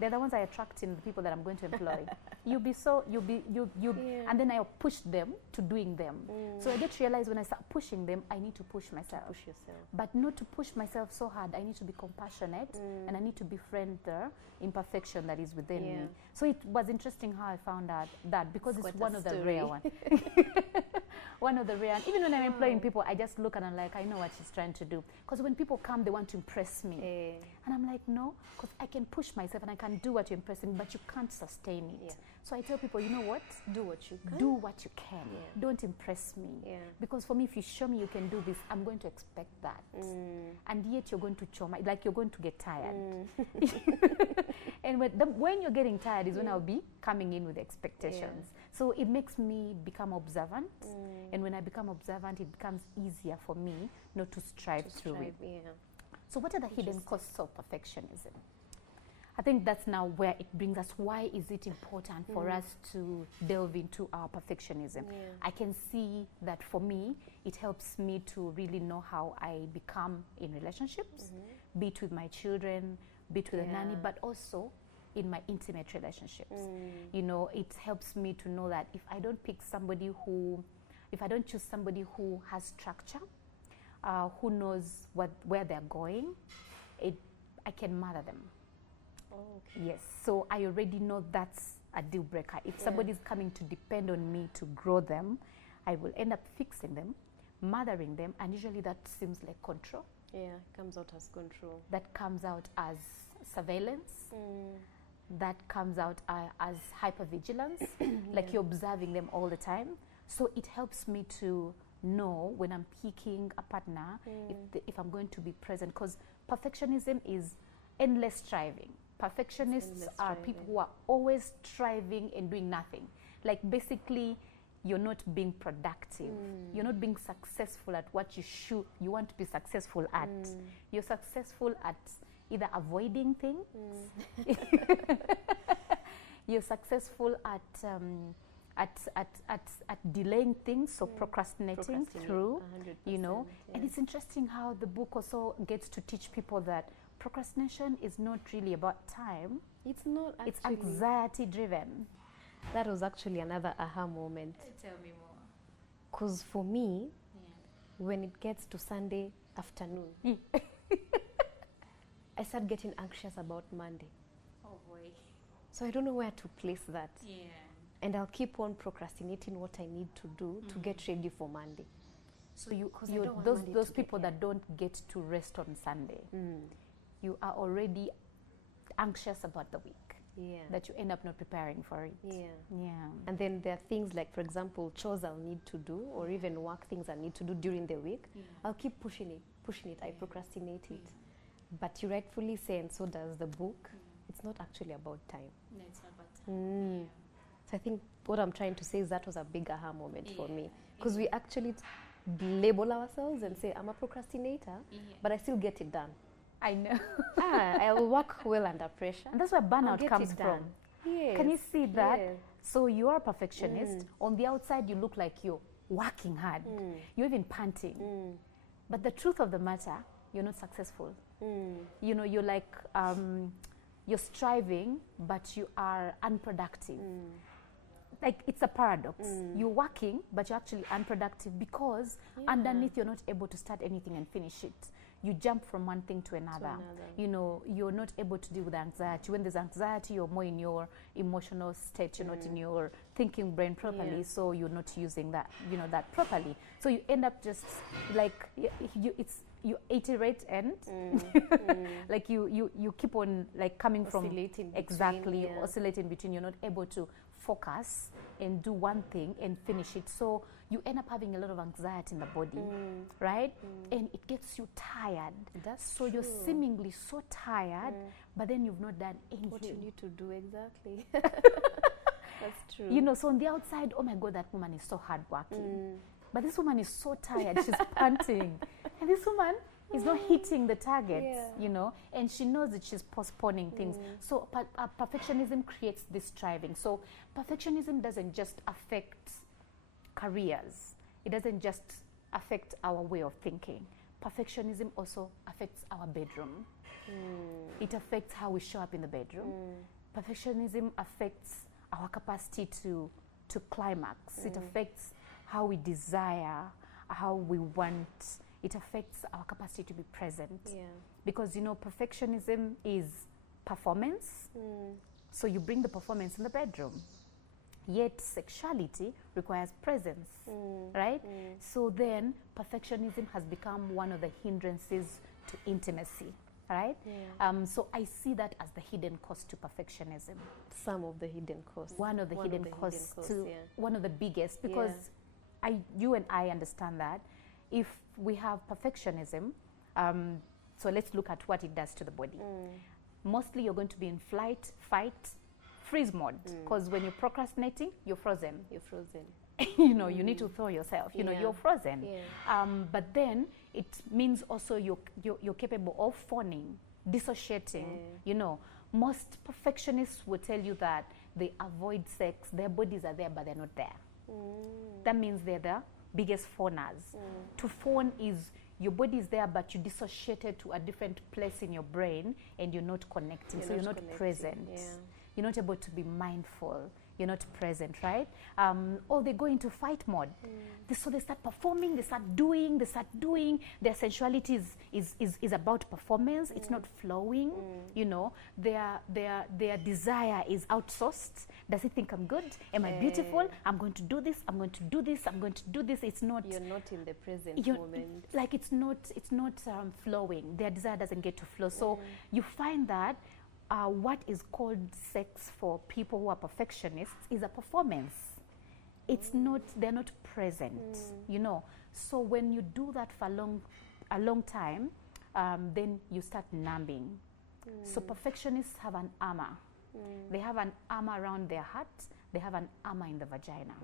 they're the ones I attract in the people that I'm going to employ. And then I'll push them to doing them. So I get to realize when I start pushing them, I need to push myself. Push yourself. But not to push myself so hard. I need to be compassionate, and I need to befriend the imperfection that is within me. So it was interesting how I found out that, because it's one of the rare ones. One of the rare. Even when I'm employing people, I just look and I'm like, I know what she's trying to do. Because when people come, they want to impress me. And I'm like, no, because I can push myself and I can do what you're impressing, but you can't sustain it. So I tell people, you know what? Do what you can. Do what you can. Don't impress me. Because for me, if you show me you can do this, I'm going to expect that. And yet you're going to like you're going to get tired. And when you're getting tired is when I'll be coming in with expectations. So it makes me become observant. And when I become observant, it becomes easier for me not to strive through it. So what are the hidden costs of perfectionism? I think that's now where it brings us. Why is it important for us to delve into our perfectionism? I can see that for me, it helps me to really know how I become in relationships, be it with my children, be it with a nanny, but also in my intimate relationships. You know, it helps me to know that if I don't choose somebody who has structure, who knows where they're going, I can mother them. Yes, so I already know that's a deal breaker. If somebody's coming to depend on me to grow them, I will end up fixing them, mothering them, and usually that seems like control. Yeah, comes out as control. That comes out as surveillance. That comes out as hypervigilance, like you're observing them all the time. So it helps me to know when I'm picking a partner, if I'm going to be present, because perfectionism is endless striving. Perfectionists are people who are always striving and doing nothing. Like basically, you're not being productive. You're not being successful at what you want to be successful at. You're successful at either avoiding things. You're successful at delaying things, so procrastinating through, you know. And it's interesting how the book also gets to teach people that procrastination is not really about time. It's not actually. It's anxiety driven. That was actually another aha moment. Tell me more. Because for me, when it gets to Sunday afternoon, I start getting anxious about Monday. Oh boy. So I don't know where to place that. Yeah. And I'll keep on procrastinating what I need to do to get ready for Monday. So those people that don't get to rest on Sunday, you are already anxious about the week. That you end up not preparing for it. And then there are things like, for example, chores I'll need to do, or even work things I need to do during the week. I'll keep pushing it. I procrastinate it. But you rightfully say, and so does the book, it's not actually about time. No, it's not about time. So I think what I'm trying to say is that was a big aha moment for me. Because we actually label ourselves and say, I'm a procrastinator, but I still get it done. I know. I'll work well under pressure. And that's where burnout comes from. Yes. Can you see that? Yes. So you're a perfectionist. On the outside, you look like you're working hard. You're even panting. But the truth of the matter, you're not successful. You know, you're like, you're striving, but you are unproductive. Like, it's a paradox. You're working, but you're actually unproductive because underneath you're not able to start anything and finish it. You jump from one thing to another. You know, you're not able to deal with anxiety. When there's anxiety, you're more in your emotional state. You're not in your thinking brain properly, so you're not using that, you know, that properly. So you end up just like, you iterate and like you keep on like coming oscillating from oscillating between. You're not able to focus and do one thing and finish it. So you end up having a lot of anxiety in the body, right? And it gets you tired. So you're seemingly so tired, but then you've not done anything. What you need to do exactly. That's true. You know, so on the outside, oh my God, that woman is so hardworking. But this woman is so tired, she's panting. And this woman is not hitting the targets, you know, and she knows that she's postponing things. So perfectionism creates this striving. So perfectionism doesn't just affect careers. It doesn't just affect our way of thinking. Perfectionism also affects our bedroom. It affects how we show up in the bedroom. Perfectionism affects our capacity to climax. It affects how we desire, how we want. It affects our capacity to be present. Because, you know, perfectionism is performance. So you bring the performance in the bedroom. Yet sexuality requires presence, right? So then perfectionism has become one of the hindrances to intimacy, right? So I see that as the hidden cost to perfectionism. Some of the hidden costs. One of the hidden costs to one of the biggest, because you and I understand that if we have perfectionism, so let's look at what it does to the body. Mostly you're going to be in flight, fight, freeze mode, because when you're procrastinating, you're frozen. You know, you need to throw yourself. You know, you're frozen. But then it means also you're capable of fawning, dissociating. You know, most perfectionists will tell you that they avoid sex. Their bodies are there, but they're not there. That means they're the biggest fawners. To fawn is your body is there, but you dissociated to a different place in your brain, and you're not connecting. So you're not present. Yeah. You're not able to be mindful. You're not present, right? Or they go into fight mode. So they start performing, they start doing. Their sensuality is about performance. It's not flowing, you know. Their desire is outsourced. Does it think I'm good? Am I beautiful? I'm going to do this, I'm going to do this, I'm going to do this. It's not... You're not in the present moment. Like it's not flowing. Their desire doesn't get to flow. So you find that what is called sex for people who are perfectionists is a performance. It's not, they're not present, you know. So when you do that for a long time, then you start numbing. So perfectionists have an armor. They have an armor around their heart. They have an armor in the vagina.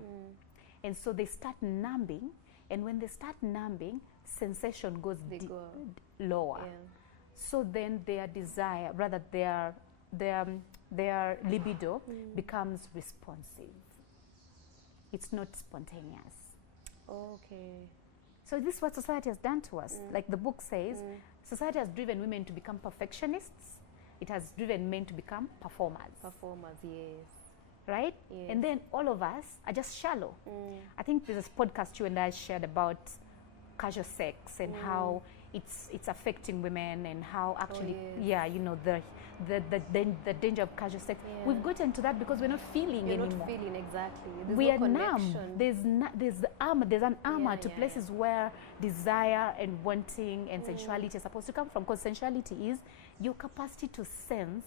And so they start numbing. And when they start numbing, sensation goes lower. Yeah. So then their desire, rather their libido becomes responsive. It's not spontaneous. Okay. So this is what society has done to us. Like the book says, society has driven women to become perfectionists. It has driven men to become performers. Performers, yes. Right? Yes. And then all of us are just shallow. I think there's a podcast you and I shared about casual sex and how it's affecting women, and how actually, you know, the danger of casual sex. Yeah. We've gotten to that because we're not feeling anymore. You're not feeling, exactly. There's we no are connection. Numb. There's an armor to places where desire and wanting and sensuality is supposed to come from. Because sensuality is your capacity to sense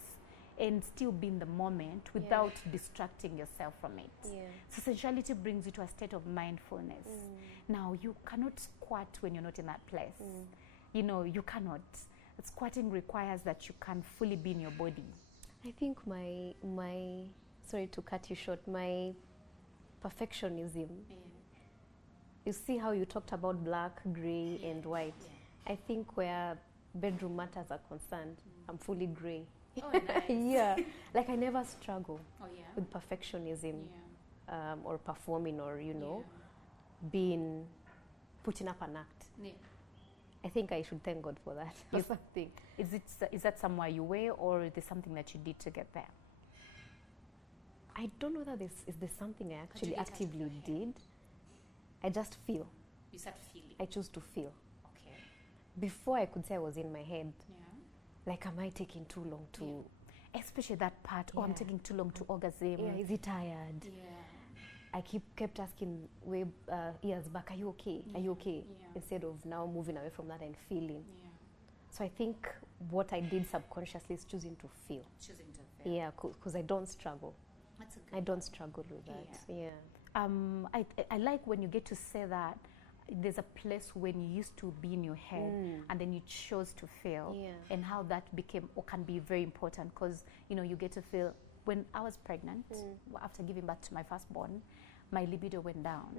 and still be in the moment without distracting yourself from it. Yeah. So sensuality brings you to a state of mindfulness. Now, you cannot squat when you're not in that place. You know, you cannot. Squatting requires that you can fully be in your body. I think my sorry to cut you short, my perfectionism. You see how you talked about black, gray, and white. I think where bedroom matters are concerned, I'm fully gray. Oh, nice. Like I never struggle with perfectionism or performing, or, you know, putting up an act. I think I should thank God for that. Or something. Is that somewhere you were, or is there something that you did to get there? I don't know that is there something I actually actively did. I just feel. You start feeling. I choose to feel. Okay. Before I could say I was in my head. Like, am I taking too long to... Especially that part, I'm taking too long to orgasm. Is he tired? I kept asking years back, are you okay? Are you okay? Instead of now moving away from that and feeling. So I think what I did subconsciously is choosing to feel. Choosing to feel. Yeah, because I don't struggle. That's a good I don't struggle with that. I like when you get to say that there's a place when you used to be in your head and then you chose to feel, and how that became or can be very important, because, you know, you get to feel. When I was pregnant, after giving birth to my firstborn, my libido went down.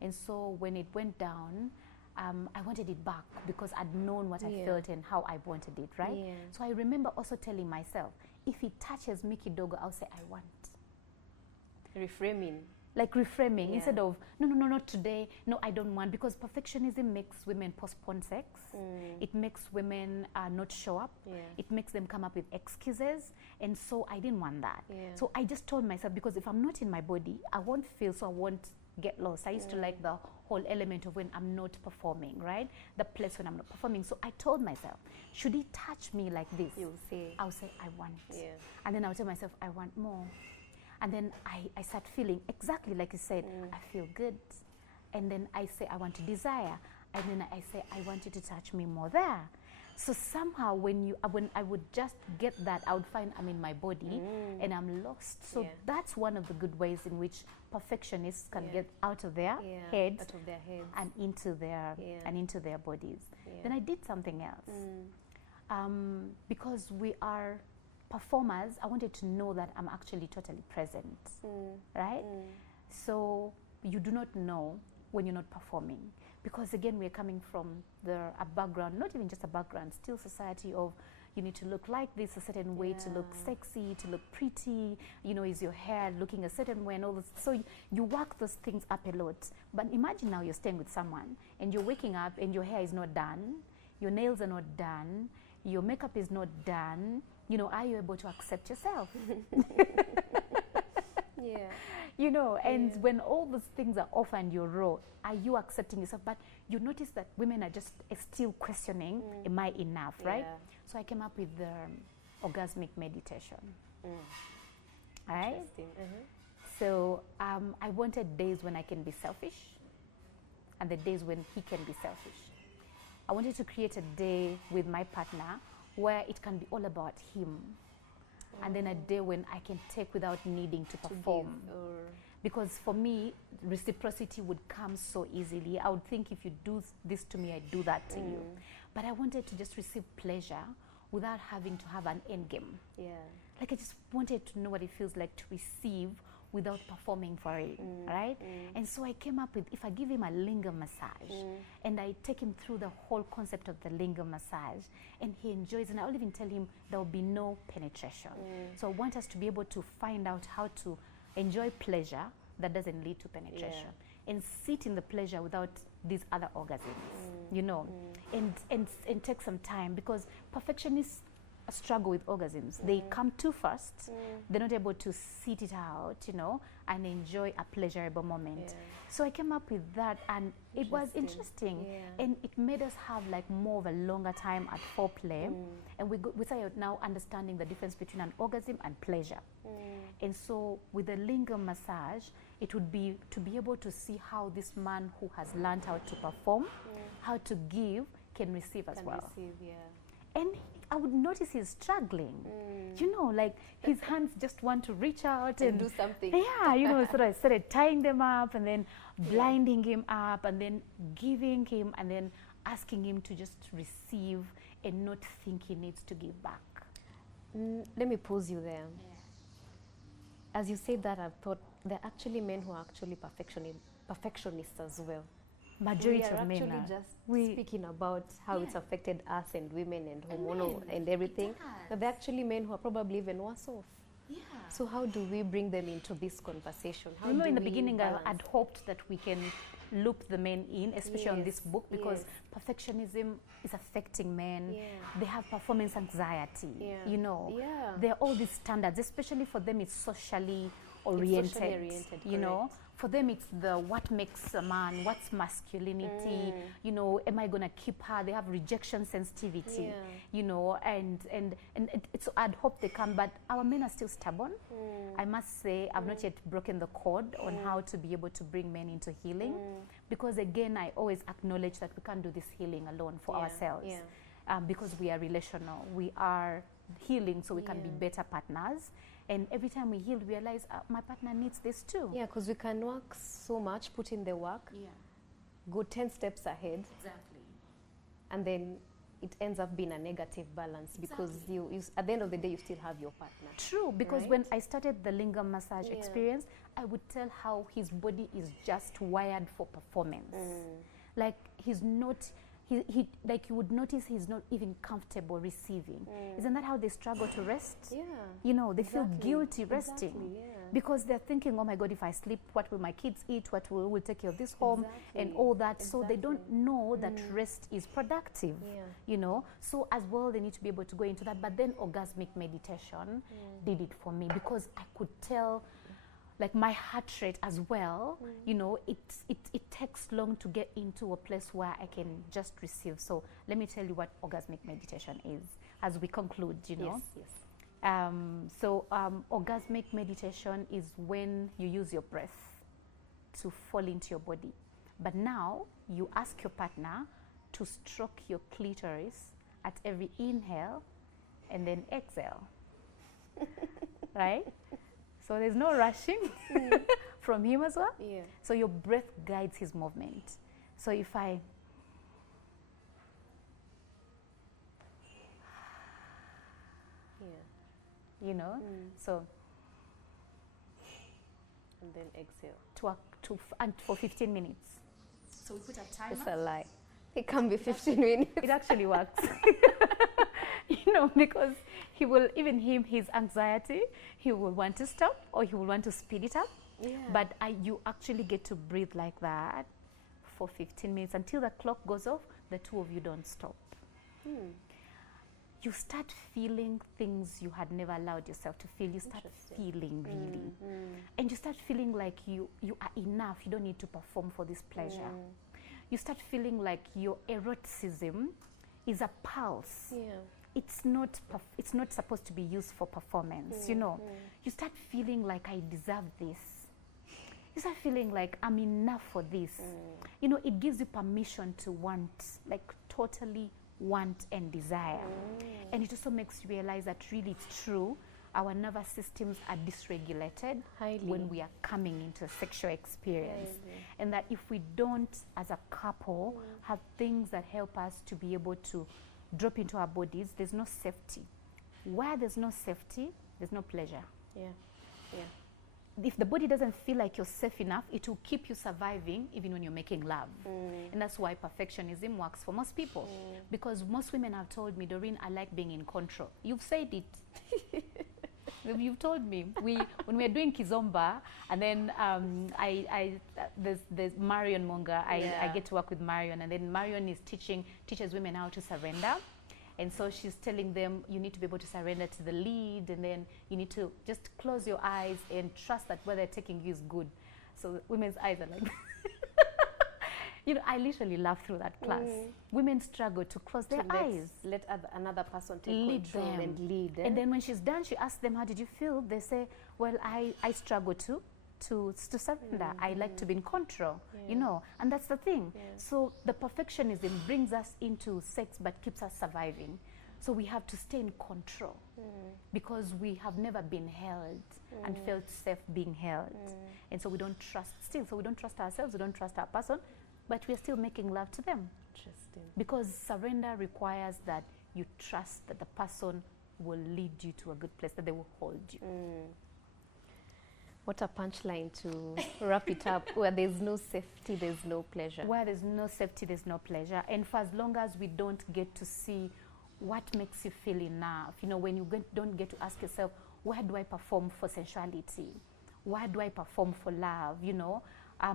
And so when it went down, I wanted it back because I'd known what I felt and how I wanted it, right? So I remember also telling myself, if he touches Mickey Dogo, I'll say, I want. Reframing. Like reframing, instead of, no, not today, no, I don't want, because perfectionism makes women postpone sex. It makes women not show up. It makes them come up with excuses. And so I didn't want that. So I just told myself, because if I'm not in my body, I won't feel, so I won't get lost. I used to like the whole element of when I'm not performing, right? The place when I'm not performing. So I told myself, should he touch me like this? I'll say, I want. And then I'll tell myself, I want more. And then I start feeling exactly like you said, I feel good. And then I say, I want to desire. And then I say, I want you to touch me more there. So somehow when I would just get that, I would find I'm in my body and I'm lost. So that's one of the good ways in which perfectionists can get out of their heads and into their bodies. Then I did something else. Because we are performers, I wanted to know that I'm actually totally present, right? So you do not know when you're not performing, because again, we're coming from a background, not even just a background, still society of, you need to look like this, a certain way to look sexy, to look pretty, you know, is your hair looking a certain way and all this. So you work those things up a lot. But imagine now you're staying with someone and you're waking up and your hair is not done, your nails are not done, your makeup is not done. You know, are you able to accept yourself? Yeah. You know, and when all those things are off and you're raw, are you accepting yourself? But you notice that women are just still questioning, am I enough, right? So I came up with the orgasmic meditation. Right? So I wanted days when I can be selfish and the days when he can be selfish. I wanted to create a day with my partner where it can be all about him. And then a day when I can take without needing to perform. Because for me, reciprocity would come so easily. I would think if you do this to me, I do that to you. But I wanted to just receive pleasure without having to have an end game. Like I just wanted to know what it feels like to receive without performing for it, right? And so I came up with, if I give him a lingam massage and I take him through the whole concept of the lingam massage and he enjoys, and I'll even tell him there will be no penetration. So I want us to be able to find out how to enjoy pleasure that doesn't lead to penetration and sit in the pleasure without these other orgasms, you know, and take some time, because perfectionists struggle with orgasms. They come too fast. They're not able to sit it out, you know, and enjoy a pleasurable moment. So I came up with that, and it was interesting. And it made us have like more of a longer time at foreplay. And we started now understanding the difference between an orgasm and pleasure. And so with the lingam massage, it would be to be able to see how this man who has learned how to perform, how to give, can receive as well. And I would notice he's struggling. You know, like his hands just want to reach out and do something. Yeah, you know, so I started tying them up and then blinding him up and then giving him and then asking him to just receive and not think he needs to give back. Let me pause you there. As you said that, I've thought there are actually men who are actually perfectionists as well. Majority we are of men actually are. just speaking about how it's affected us and women and hormonal and everything. But there are actually men who are probably even worse off. So how do we bring them into this conversation? How you know, do in the we beginning, balance? I'd hoped that we can loop the men in, especially on this book, because perfectionism is affecting men. They have performance anxiety, you know. There are all these standards, especially for them it's socially oriented, you know. For them, it's the what makes a man, what's masculinity, you know, am I going to keep her? They have rejection sensitivity, you know, and it's, I'd hope they come, but our men are still stubborn. I must say, I've not yet broken the code on how to be able to bring men into healing, because again, I always acknowledge that we can't do this healing alone for ourselves, because we are relational. We are healing so we can be better partners. And every time we heal, we realize my partner needs this too. Yeah, because we can work so much, put in the work, go 10 steps ahead. Exactly. And then it ends up being a negative balance because you at the end of the day, you still have your partner. True, because when I started the lingam massage experience, I would tell how his body is just wired for performance. Like he's not... He like you would notice he's not even comfortable receiving. Isn't that how they struggle to rest? You know, they feel guilty resting because they're thinking, oh my God, if I sleep, what will my kids eat? What will take care of this home and all that? So they don't know that rest is productive, you know. So as well, they need to be able to go into that. But then orgasmic meditation did it for me because I could tell, like my heart rate as well, you know, it takes long to get into a place where I can just receive. So let me tell you what orgasmic meditation is as we conclude, you know. Orgasmic meditation is when you use your breath to fall into your body. But now you ask your partner to stroke your clitoris at every inhale and then exhale, right? So there's no rushing from him as well. So your breath guides his movement. So if I... You know, so... And then exhale. And for 15 minutes. So we put a timer. It's a lie. It can be 15 minutes. It actually works. you know, because he will, even his anxiety, he will want to stop or he will want to speed it up. Yeah. But you actually get to breathe like that for 15 minutes until the clock goes off. The two of you don't stop. You start feeling things you had never allowed yourself to feel. You start feeling really. And you start feeling like you are enough. You don't need to perform for this pleasure. You start feeling like your eroticism is a pulse. Yeah. It's not supposed to be used for performance, you know. You start feeling like I deserve this. You start feeling like I'm enough for this. You know, it gives you permission to want, like totally want and desire. And it also makes you realize that really it's true. Our nervous systems are dysregulated when we are coming into a sexual experience. And that if we don't, as a couple, have things that help us to be able to drop into our bodies, there's no safety. Where there's no safety, there's no pleasure. Yeah. Yeah. If the body doesn't feel like you're safe enough, it will keep you surviving even when you're making love. And that's why perfectionism works for most people. Because most women have told me, Doreen, I like being in control. You've said it. You've told me. When we are doing Kizomba, and then there's Marion Monga. I get to work with Marion, and then Marion teaches women how to surrender. And so she's telling them, you need to be able to surrender to the lead, and then you need to just close your eyes and trust that where they're taking you is good. So women's eyes are like, you know, I literally laugh through that class. Women struggle to close their eyes. Let another person take control them. And lead. And then when she's done, she asks them, how did you feel? They say, well, I struggle to surrender. I like to be in control, you know, and that's the thing. So the perfectionism brings us into sex but keeps us surviving. So we have to stay in control because we have never been held and felt safe being held. And so we don't trust still. So we don't trust ourselves, we don't trust our person, but we're still making love to them. Interesting. Because surrender requires that you trust that the person will lead you to a good place, that they will hold you. What a punchline to wrap it up. Where there's no safety, there's no pleasure. Where there's no safety, there's no pleasure. And for as long as we don't get to see what makes you feel enough, you know, when you don't get to ask yourself, where do I perform for sensuality? Where do I perform for love, you know?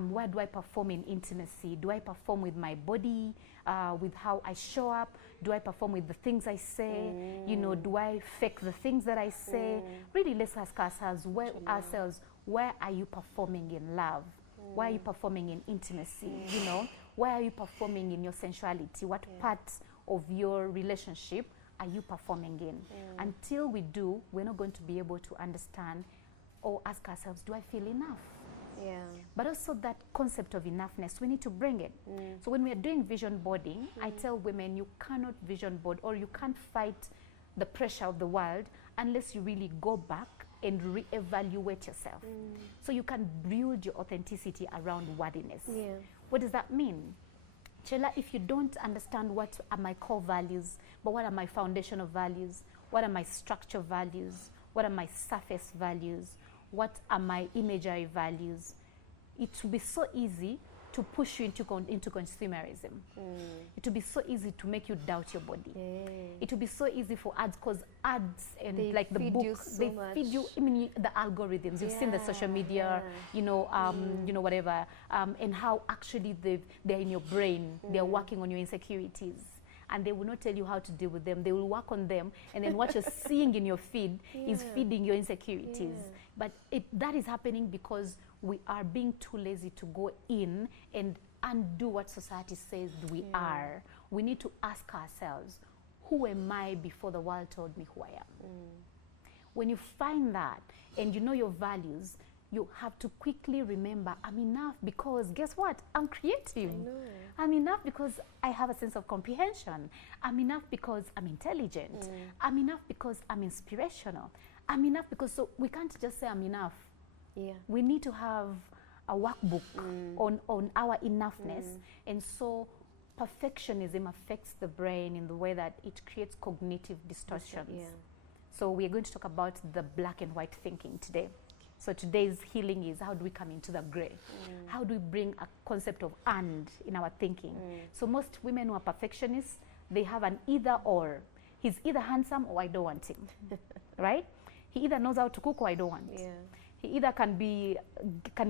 Where do I perform in intimacy? Do I perform with my body, with how I show up? Do I perform with the things I say? You know, do I fake the things that I say? Really, let's ask ourselves, where are you performing in love? Where are you performing in intimacy? You know, where are you performing in your sensuality? What parts of your relationship are you performing in? Until we do, we're not going to be able to understand or ask ourselves, do I feel enough? Yeah. But also that concept of enoughness, we need to bring it. So when we are doing vision boarding, I tell women you cannot vision board or you can't fight the pressure of the world unless you really go back and re-evaluate yourself. So you can build your authenticity around worthiness. What does that mean? Chela, if you don't understand what are my core values, but what are my foundational values, what are my structure values, what are my surface values, what are my imagery values, it will be so easy to push you into consumerism. It will be so easy to make you doubt your body. It will be so easy for ads, because ads and they like the book, they feed you, I mean, the algorithms. You've seen the social media, you know, you know, whatever, and how actually they're in your brain. They're working on your insecurities. And they will not tell you how to deal with them. They will work on them, and then what you're seeing in your feed is feeding your insecurities. But that is happening because we are being too lazy to go in and undo what society says we are. We need to ask ourselves, who am I before the world told me who I am? When you find that and you know your values, you have to quickly remember, I'm enough because guess what? I'm creative. I'm enough because I have a sense of comprehension. I'm enough because I'm intelligent. I'm enough because I'm inspirational. I'm enough because, so we can't just say I'm enough. We need to have a workbook on our enoughness. And so perfectionism affects the brain in the way that it creates cognitive distortions. So we're going to talk about the black and white thinking today. So today's healing is, how do we come into the gray? How do we bring a concept of and in our thinking? So most women who are perfectionists, they have an either or. he's either handsome or I don't want him, right? He either knows how to cook or I don't want. Yeah. He either can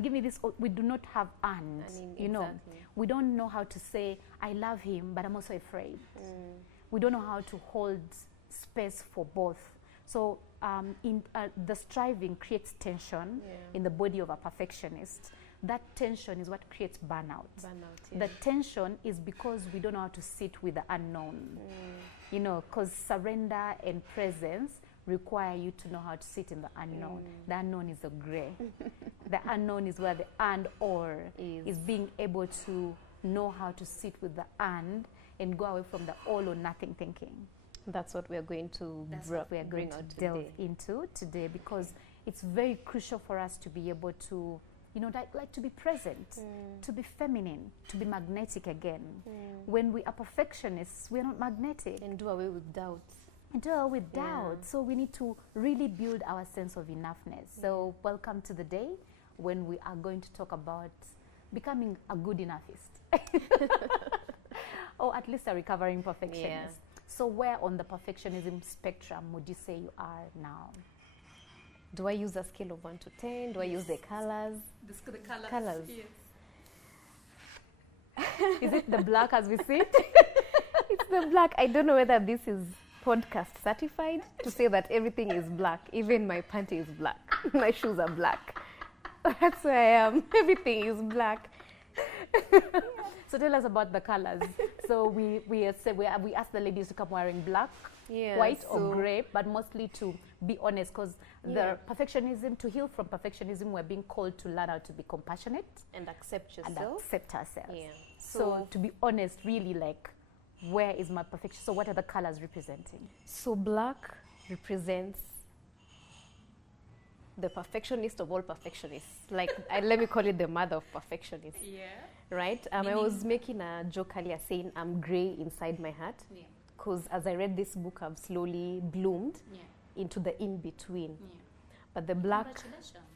give me this, or we do not have and, you know. We don't know how to say, I love him, but I'm also afraid. We don't know how to hold space for both. So the striving creates tension in the body of a perfectionist. That tension is what creates burnout. The tension is because we don't know how to sit with the unknown. You know, because surrender and presence require you to know how to sit in the unknown. The unknown is the gray. The unknown is where the and or is being able to know how to sit with the and go away from the all or nothing thinking. That's what we're going to delve into today, because it's very crucial for us to be able to, you know, like to be present, to be feminine, to be magnetic again. When we are perfectionists, we're not magnetic. And do away with doubt. So we need to really build our sense of enoughness. So welcome to the day when we are going to talk about becoming a good enoughist. Or at least a recovering perfectionist. So where on the perfectionism spectrum would you say you are now? Do I use a scale of 1 to 10? Do I use the colors? The Colors. Yes. Is it the black as we see it? It's the black. I don't know whether this is podcast certified to say that everything is black. Even my panty is black. My shoes are black. That's where I am. Everything is black. So tell us about the colors. So we ask the ladies to come wearing black, white or grey, but mostly to be honest, because the perfectionism, to heal from perfectionism, we're being called to learn how to be compassionate and accept yourself. And accept ourselves. Yeah. So to be honest, really, like, where is my perfection? So what are the colors representing? So black represents the perfectionist of all perfectionists. Like, let me call it the mother of perfectionists. Yeah. Right? I was making a joke earlier saying I'm grey inside my heart. Because as I read this book, I've slowly bloomed into the in-between. But the black...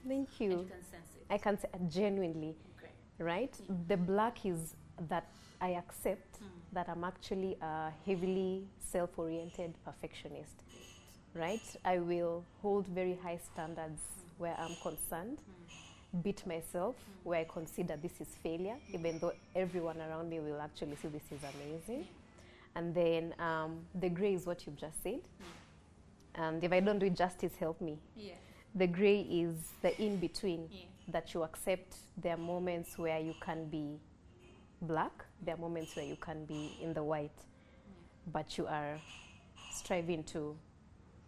Thank you. And you can sense it. I can say genuinely. Okay. Right? The black is that I accept that I'm actually a heavily self-oriented perfectionist. Right? I will hold very high standards where I'm concerned, beat myself where I consider this is failure, even though everyone around me will actually see this is amazing. And then the grey is what you've just said. And if I don't do it justice, help me. The grey is the in-between, that you accept there are moments where you can be black, there are moments where you can be in the white, but you are striving to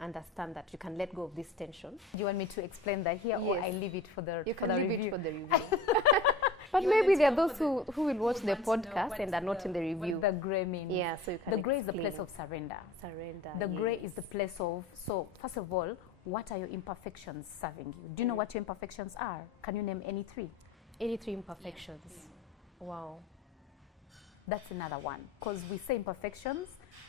understand that you can let go of this tension. Do you want me to explain that here, or I leave it for the You can leave it for the review. But You maybe there are those who will watch the podcast and are not in the review. What the grey means. Yeah, so you can The grey is the explain. place of surrender. Surrender. The grey is the place of, so first of all, what are your imperfections serving you? Do you know what your imperfections are? Can you name any three? Any three imperfections? Wow. That's another one. Because we say imperfections,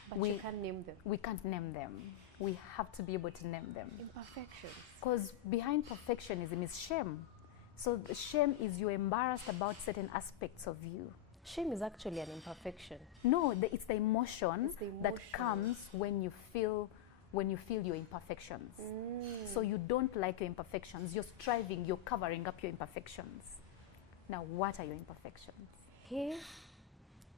But we you can't name them. we can't name them. We have to be able to name them. Imperfections. Because behind perfectionism is shame. So the shame is you're embarrassed about certain aspects of you. Shame is actually an imperfection. No, it's the emotion, It's the that emotion. comes when you feel your imperfections. So you don't like your imperfections. You're striving, you're covering up your imperfections. Now, what are your imperfections? Here,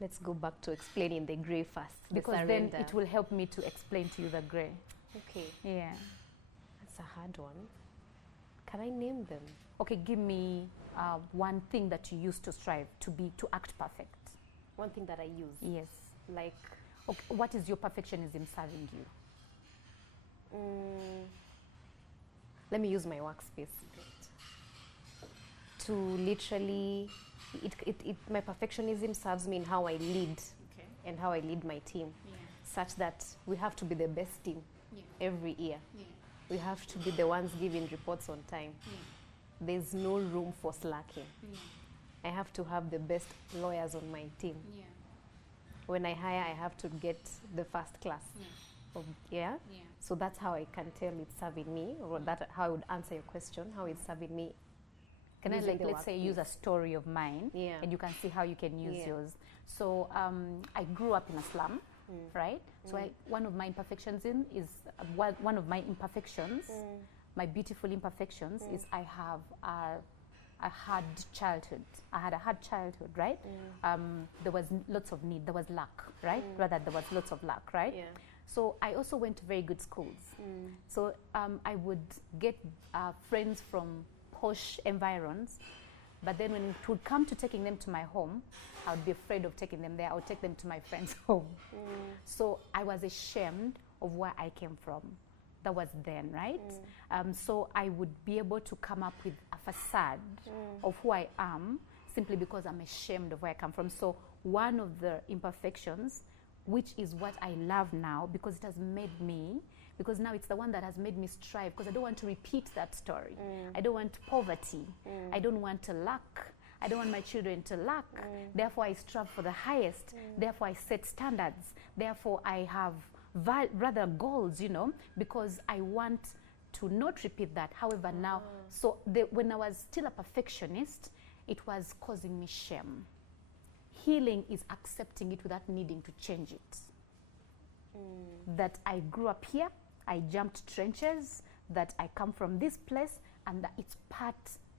let's go back to explaining the grey first. the Because then surrender. it will help me to explain to you the grey. Okay, Yeah. that's a hard one. Can I name them? Okay, give me one thing that you use to strive to act perfect. One thing that I use. Yes. Like, Okay, what is your perfectionism serving you? let me use my workspace. To literally, my perfectionism serves me in how I lead and how I lead my team, such that we have to be the best team every year. We have to be the ones giving reports on time. There's no room for slacking. I have to have the best lawyers on my team. When I hire, I have to get the first class. So that's how I can tell it's serving me, or that how I would answer your question, how it's serving me. Can I, using the let's say, use a story of mine, Yeah. and you can see how you can use Yeah. yours. So I grew up in a slum. right? So one of my imperfections one of my imperfections, my beautiful imperfections is I have a hard childhood. I had a hard childhood, right? There was lots of need. There was lack, right? Rather, there was lots of lack, right? Yeah. So I also went to very good schools. So I would get friends from posh environs, but then when it would come to taking them to my home, I would be afraid of taking them there. I would take them to my friend's home. So I was ashamed of where I came from. That was then, right? So I would be able to come up with a facade of who I am simply because I'm ashamed of where I come from. So one of the imperfections, which is what I love now because it has made me, because now it's the one that has made me strive, because I don't want to repeat that story. I don't want poverty. I don't want to lack. I don't want my children to lack. Therefore, I strive for the highest. Therefore, I set standards. Therefore, I have rather goals, you know, because I want to not repeat that. However, now, so when I was still a perfectionist, it was causing me shame. Healing is accepting it without needing to change it. That I grew up here, I jumped trenches, that I come from this place, and that it's part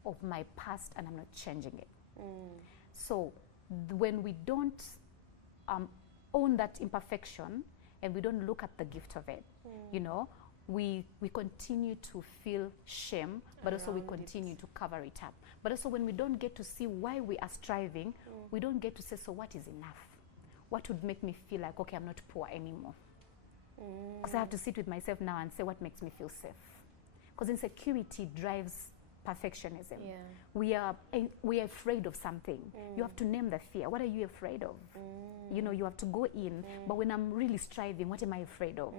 of my past and I'm not changing it. So when we don't own that imperfection and we don't look at the gift of it, you know, we continue to feel shame, but also we continue to cover it up. But also when we don't get to see why we are striving, we don't get to say, so what is enough? What would make me feel like, okay, I'm not poor anymore? Because I have to sit with myself now and say, what makes me feel safe? Because insecurity drives perfectionism. We are afraid of something. You have to name the fear. What are you afraid of? You know, you have to go in. But when I'm really striving, what am I afraid of?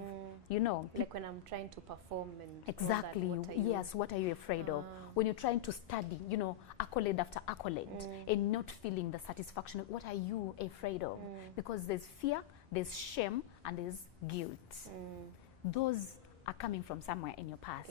You know, like when I'm trying to perform and exactly. Yes, what are you afraid of? When you're trying to study, you know, accolade after accolade, and not feeling the satisfaction, what are you afraid of? Because there's fear, there's shame, and there's guilt. Those are coming from somewhere in your past.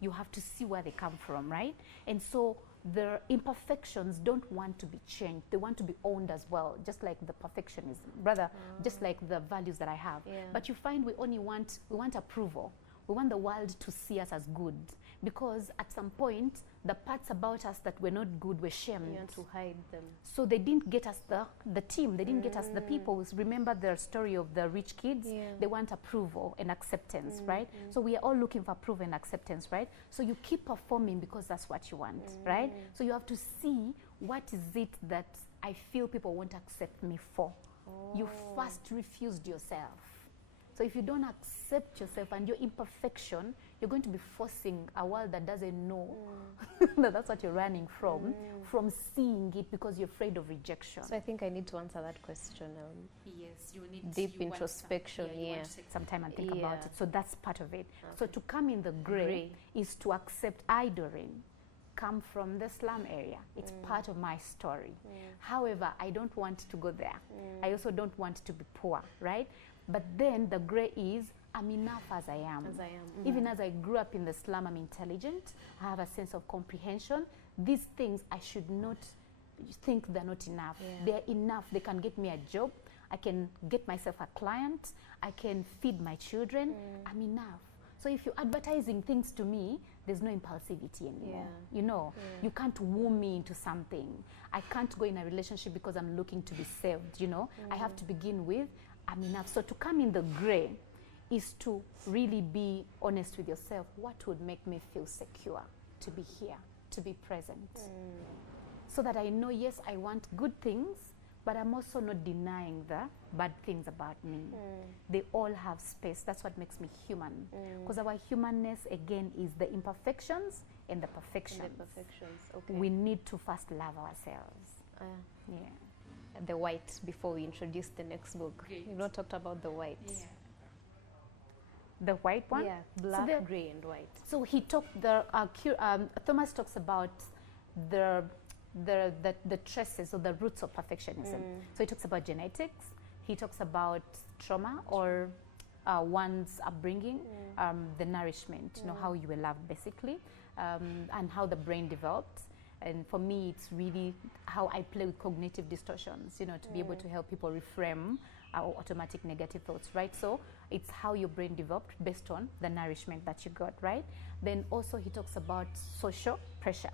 You have to see where they come from, right? And so the imperfections don't want to be changed. They want to be owned as well, just like the perfectionism, rather, just like the values that I have. But you find we want approval. We want the world to see us as good, because at some point, the parts about us that were not good were shamed. You want to hide them. So they didn't get us the team. They didn't get us the people. Remember the story of the rich kids? They want approval and acceptance, right? So we are all looking for approval and acceptance, right? So you keep performing because that's what you want, right? So you have to see, what is it that I feel people won't accept me for? You first refused yourself. So if you don't accept yourself and your imperfection, you're going to be forcing a world that doesn't know that that's what you're running from seeing it, because you're afraid of rejection. So I think I need to answer that question. Yes, you need deep introspection. You want to take some time and think about it. So that's part of it. So to come in the gray is to accept I, Doreen, come from the slum area. It's part of my story. However, I don't want to go there. I also don't want to be poor, right? But then the gray is, I'm enough as I am. Even as I grew up in the slum, I'm intelligent. I have a sense of comprehension. These things, I should not think they're not enough. They're enough. They can get me a job. I can get myself a client. I can feed my children. I'm enough. So if you're advertising things to me, there's no impulsivity anymore. You know, you can't woo me into something. I can't go in a relationship because I'm looking to be saved, you know. I have to begin with, I'm enough. So to come in the gray is to really be honest with yourself. What would make me feel secure to be here, to be present? So that I know, yes, I want good things, but I'm also not denying the bad things about me. They all have space. That's what makes me human. Because our humanness, again, is the imperfections and the perfections. We need to first love ourselves. The white, before we introduce the next book. You've not talked about the white. The white one? Black, grey, and white. So he talked, Thomas talks about the traces or the roots of perfectionism. So he talks about genetics, he talks about trauma or one's upbringing, the nourishment, you know, how you were loved basically, and how the brain developed. And for me, it's really how I play with cognitive distortions, you know, to be able to help people reframe our automatic negative thoughts, right? So it's how your brain developed based on the nourishment that you got, right? Then also he talks about social pressure.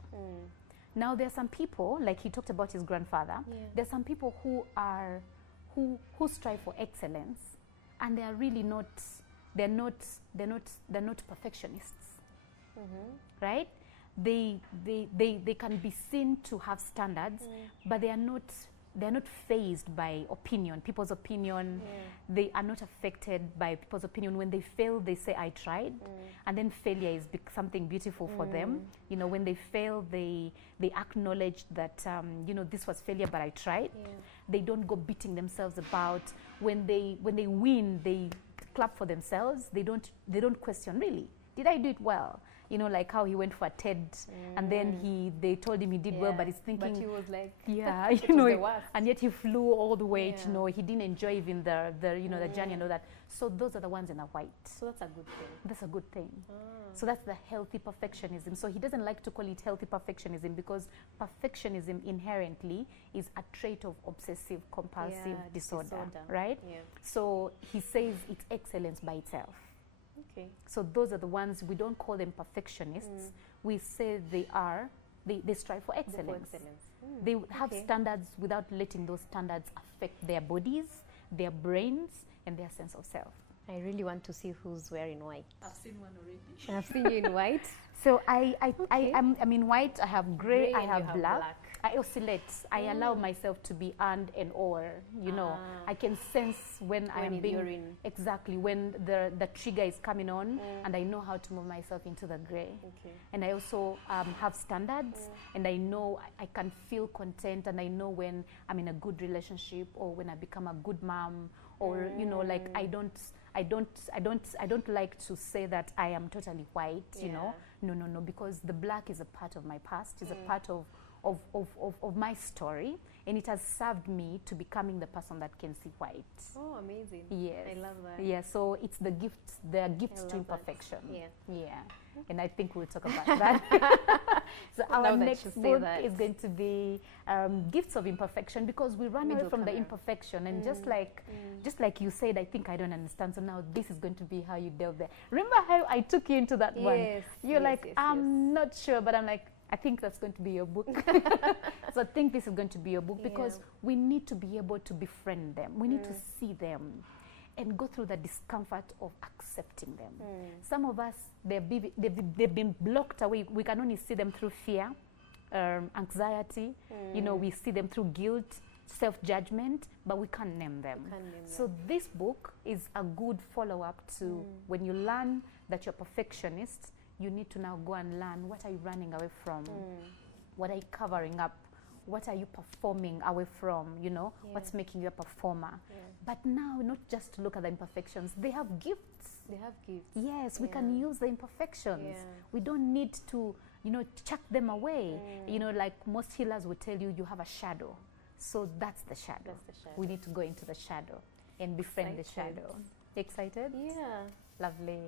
Now there are some people, like he talked about his grandfather, there are some people who strive for excellence, and they are really not, they're not perfectionists, right? They can be seen to have standards, but they're not fazed by people's opinion. They are not affected by people's opinion. When they fail, they say, I tried. And then failure is something beautiful for them. You know, when they fail, they acknowledge that, you know, this was failure, but I tried. They don't go beating themselves about. When they win, they clap for themselves. They don't question, really, did I do it well? You know, like how he went for a TED, and then they told him he did well, but he's thinking, but he was like, yeah, you know, and yet he flew all the way. You know, he didn't enjoy even the you know, the journey and all that. So those are the ones in the white. So that's a good thing. That's a good thing. So that's the healthy perfectionism. So he doesn't like to call it healthy perfectionism, because perfectionism inherently is a trait of obsessive compulsive disorder, right? So he says it's excellence by itself. Okay. So those are the ones, we don't call them perfectionists. We say they strive for excellence. They have standards without letting those standards affect their bodies, their brains, and their sense of self. I really want to see who's wearing white. I've seen one already. I've seen you in white. So I'm in white, I have gray, I have black. I oscillate. I allow myself to be and or, you know. I can sense when I am being, exactly, when the trigger is coming on, and I know how to move myself into the gray. And I also have standards, and I know I can feel content, and I know when I'm in a good relationship, or when I become a good mom, or, you know, like I don't like to say that I am totally white, you know. No, because the black is a part of my past, is a part of my story, and it has served me to becoming the person that can see white. Oh, amazing. Yes. I love that. Yeah, so it's the gifts, the gifts to imperfection. Yeah. And I think we'll talk about that. So our next book is going to be Gifts of Imperfection, because we run away from the imperfection, and just like you said, I think I don't understand, so now this is going to be how you delve there. Remember how I took you into that one? You're like, I'm not sure, but I'm like, I think that's going to be your book. So I think this is going to be your book, because we need to be able to befriend them. We need to see them and go through the discomfort of accepting them. Some of us, they've been blocked away. We can only see them through fear, anxiety. You know, we see them through guilt, self-judgment, but we can't name them. So this book is a good follow-up to when you learn that you're perfectionist, you need to now go and learn, what are you running away from? What are you covering up? What are you performing away from? You know, what's making you a performer? But now, not just to look at the imperfections, they have gifts. They have gifts. Yes, we can use the imperfections. We don't need to, you know, chuck them away. You know, like most healers will tell you, you have a shadow. So that's the shadow. We need to go into the shadow and befriend the shadow. Excited? Yeah. Lovely.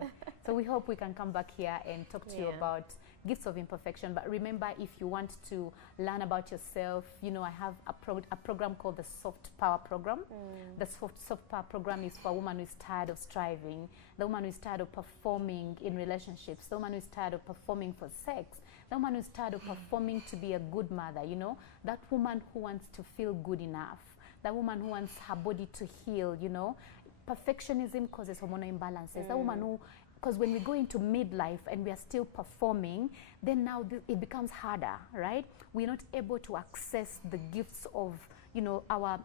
So we hope we can come back here and talk to you about gifts of imperfection. But remember, if you want to learn about yourself, you know, I have a program called the Soft Power Program. The Soft Power Program is for a woman who is tired of striving, the woman who is tired of performing in relationships, the woman who is tired of performing for sex, the woman who is tired of performing to be a good mother, you know, that woman who wants to feel good enough, that woman who wants her body to heal, you know. Perfectionism causes hormonal imbalances. That woman who, because when we go into midlife and we are still performing, then now it becomes harder, right? We're not able to access the gifts of, you know, our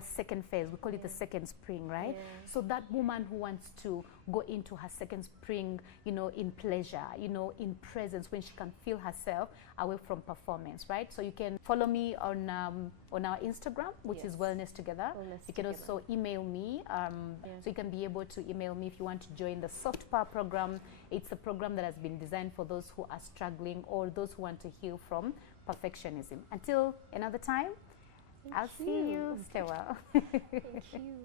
second phase. We call it the second spring, right? So that woman who wants to go into her second spring, you know, in pleasure, you know, in presence, when she can feel herself away from performance, right? So you can follow me on our Instagram, which is Wellness Together. You can also email me. So you can be able to email me if you want to join the Soft Power Program. It's a program that has been designed for those who are struggling or those who want to heal from perfectionism. Until another time, I'll see you. Stay well. Thank you.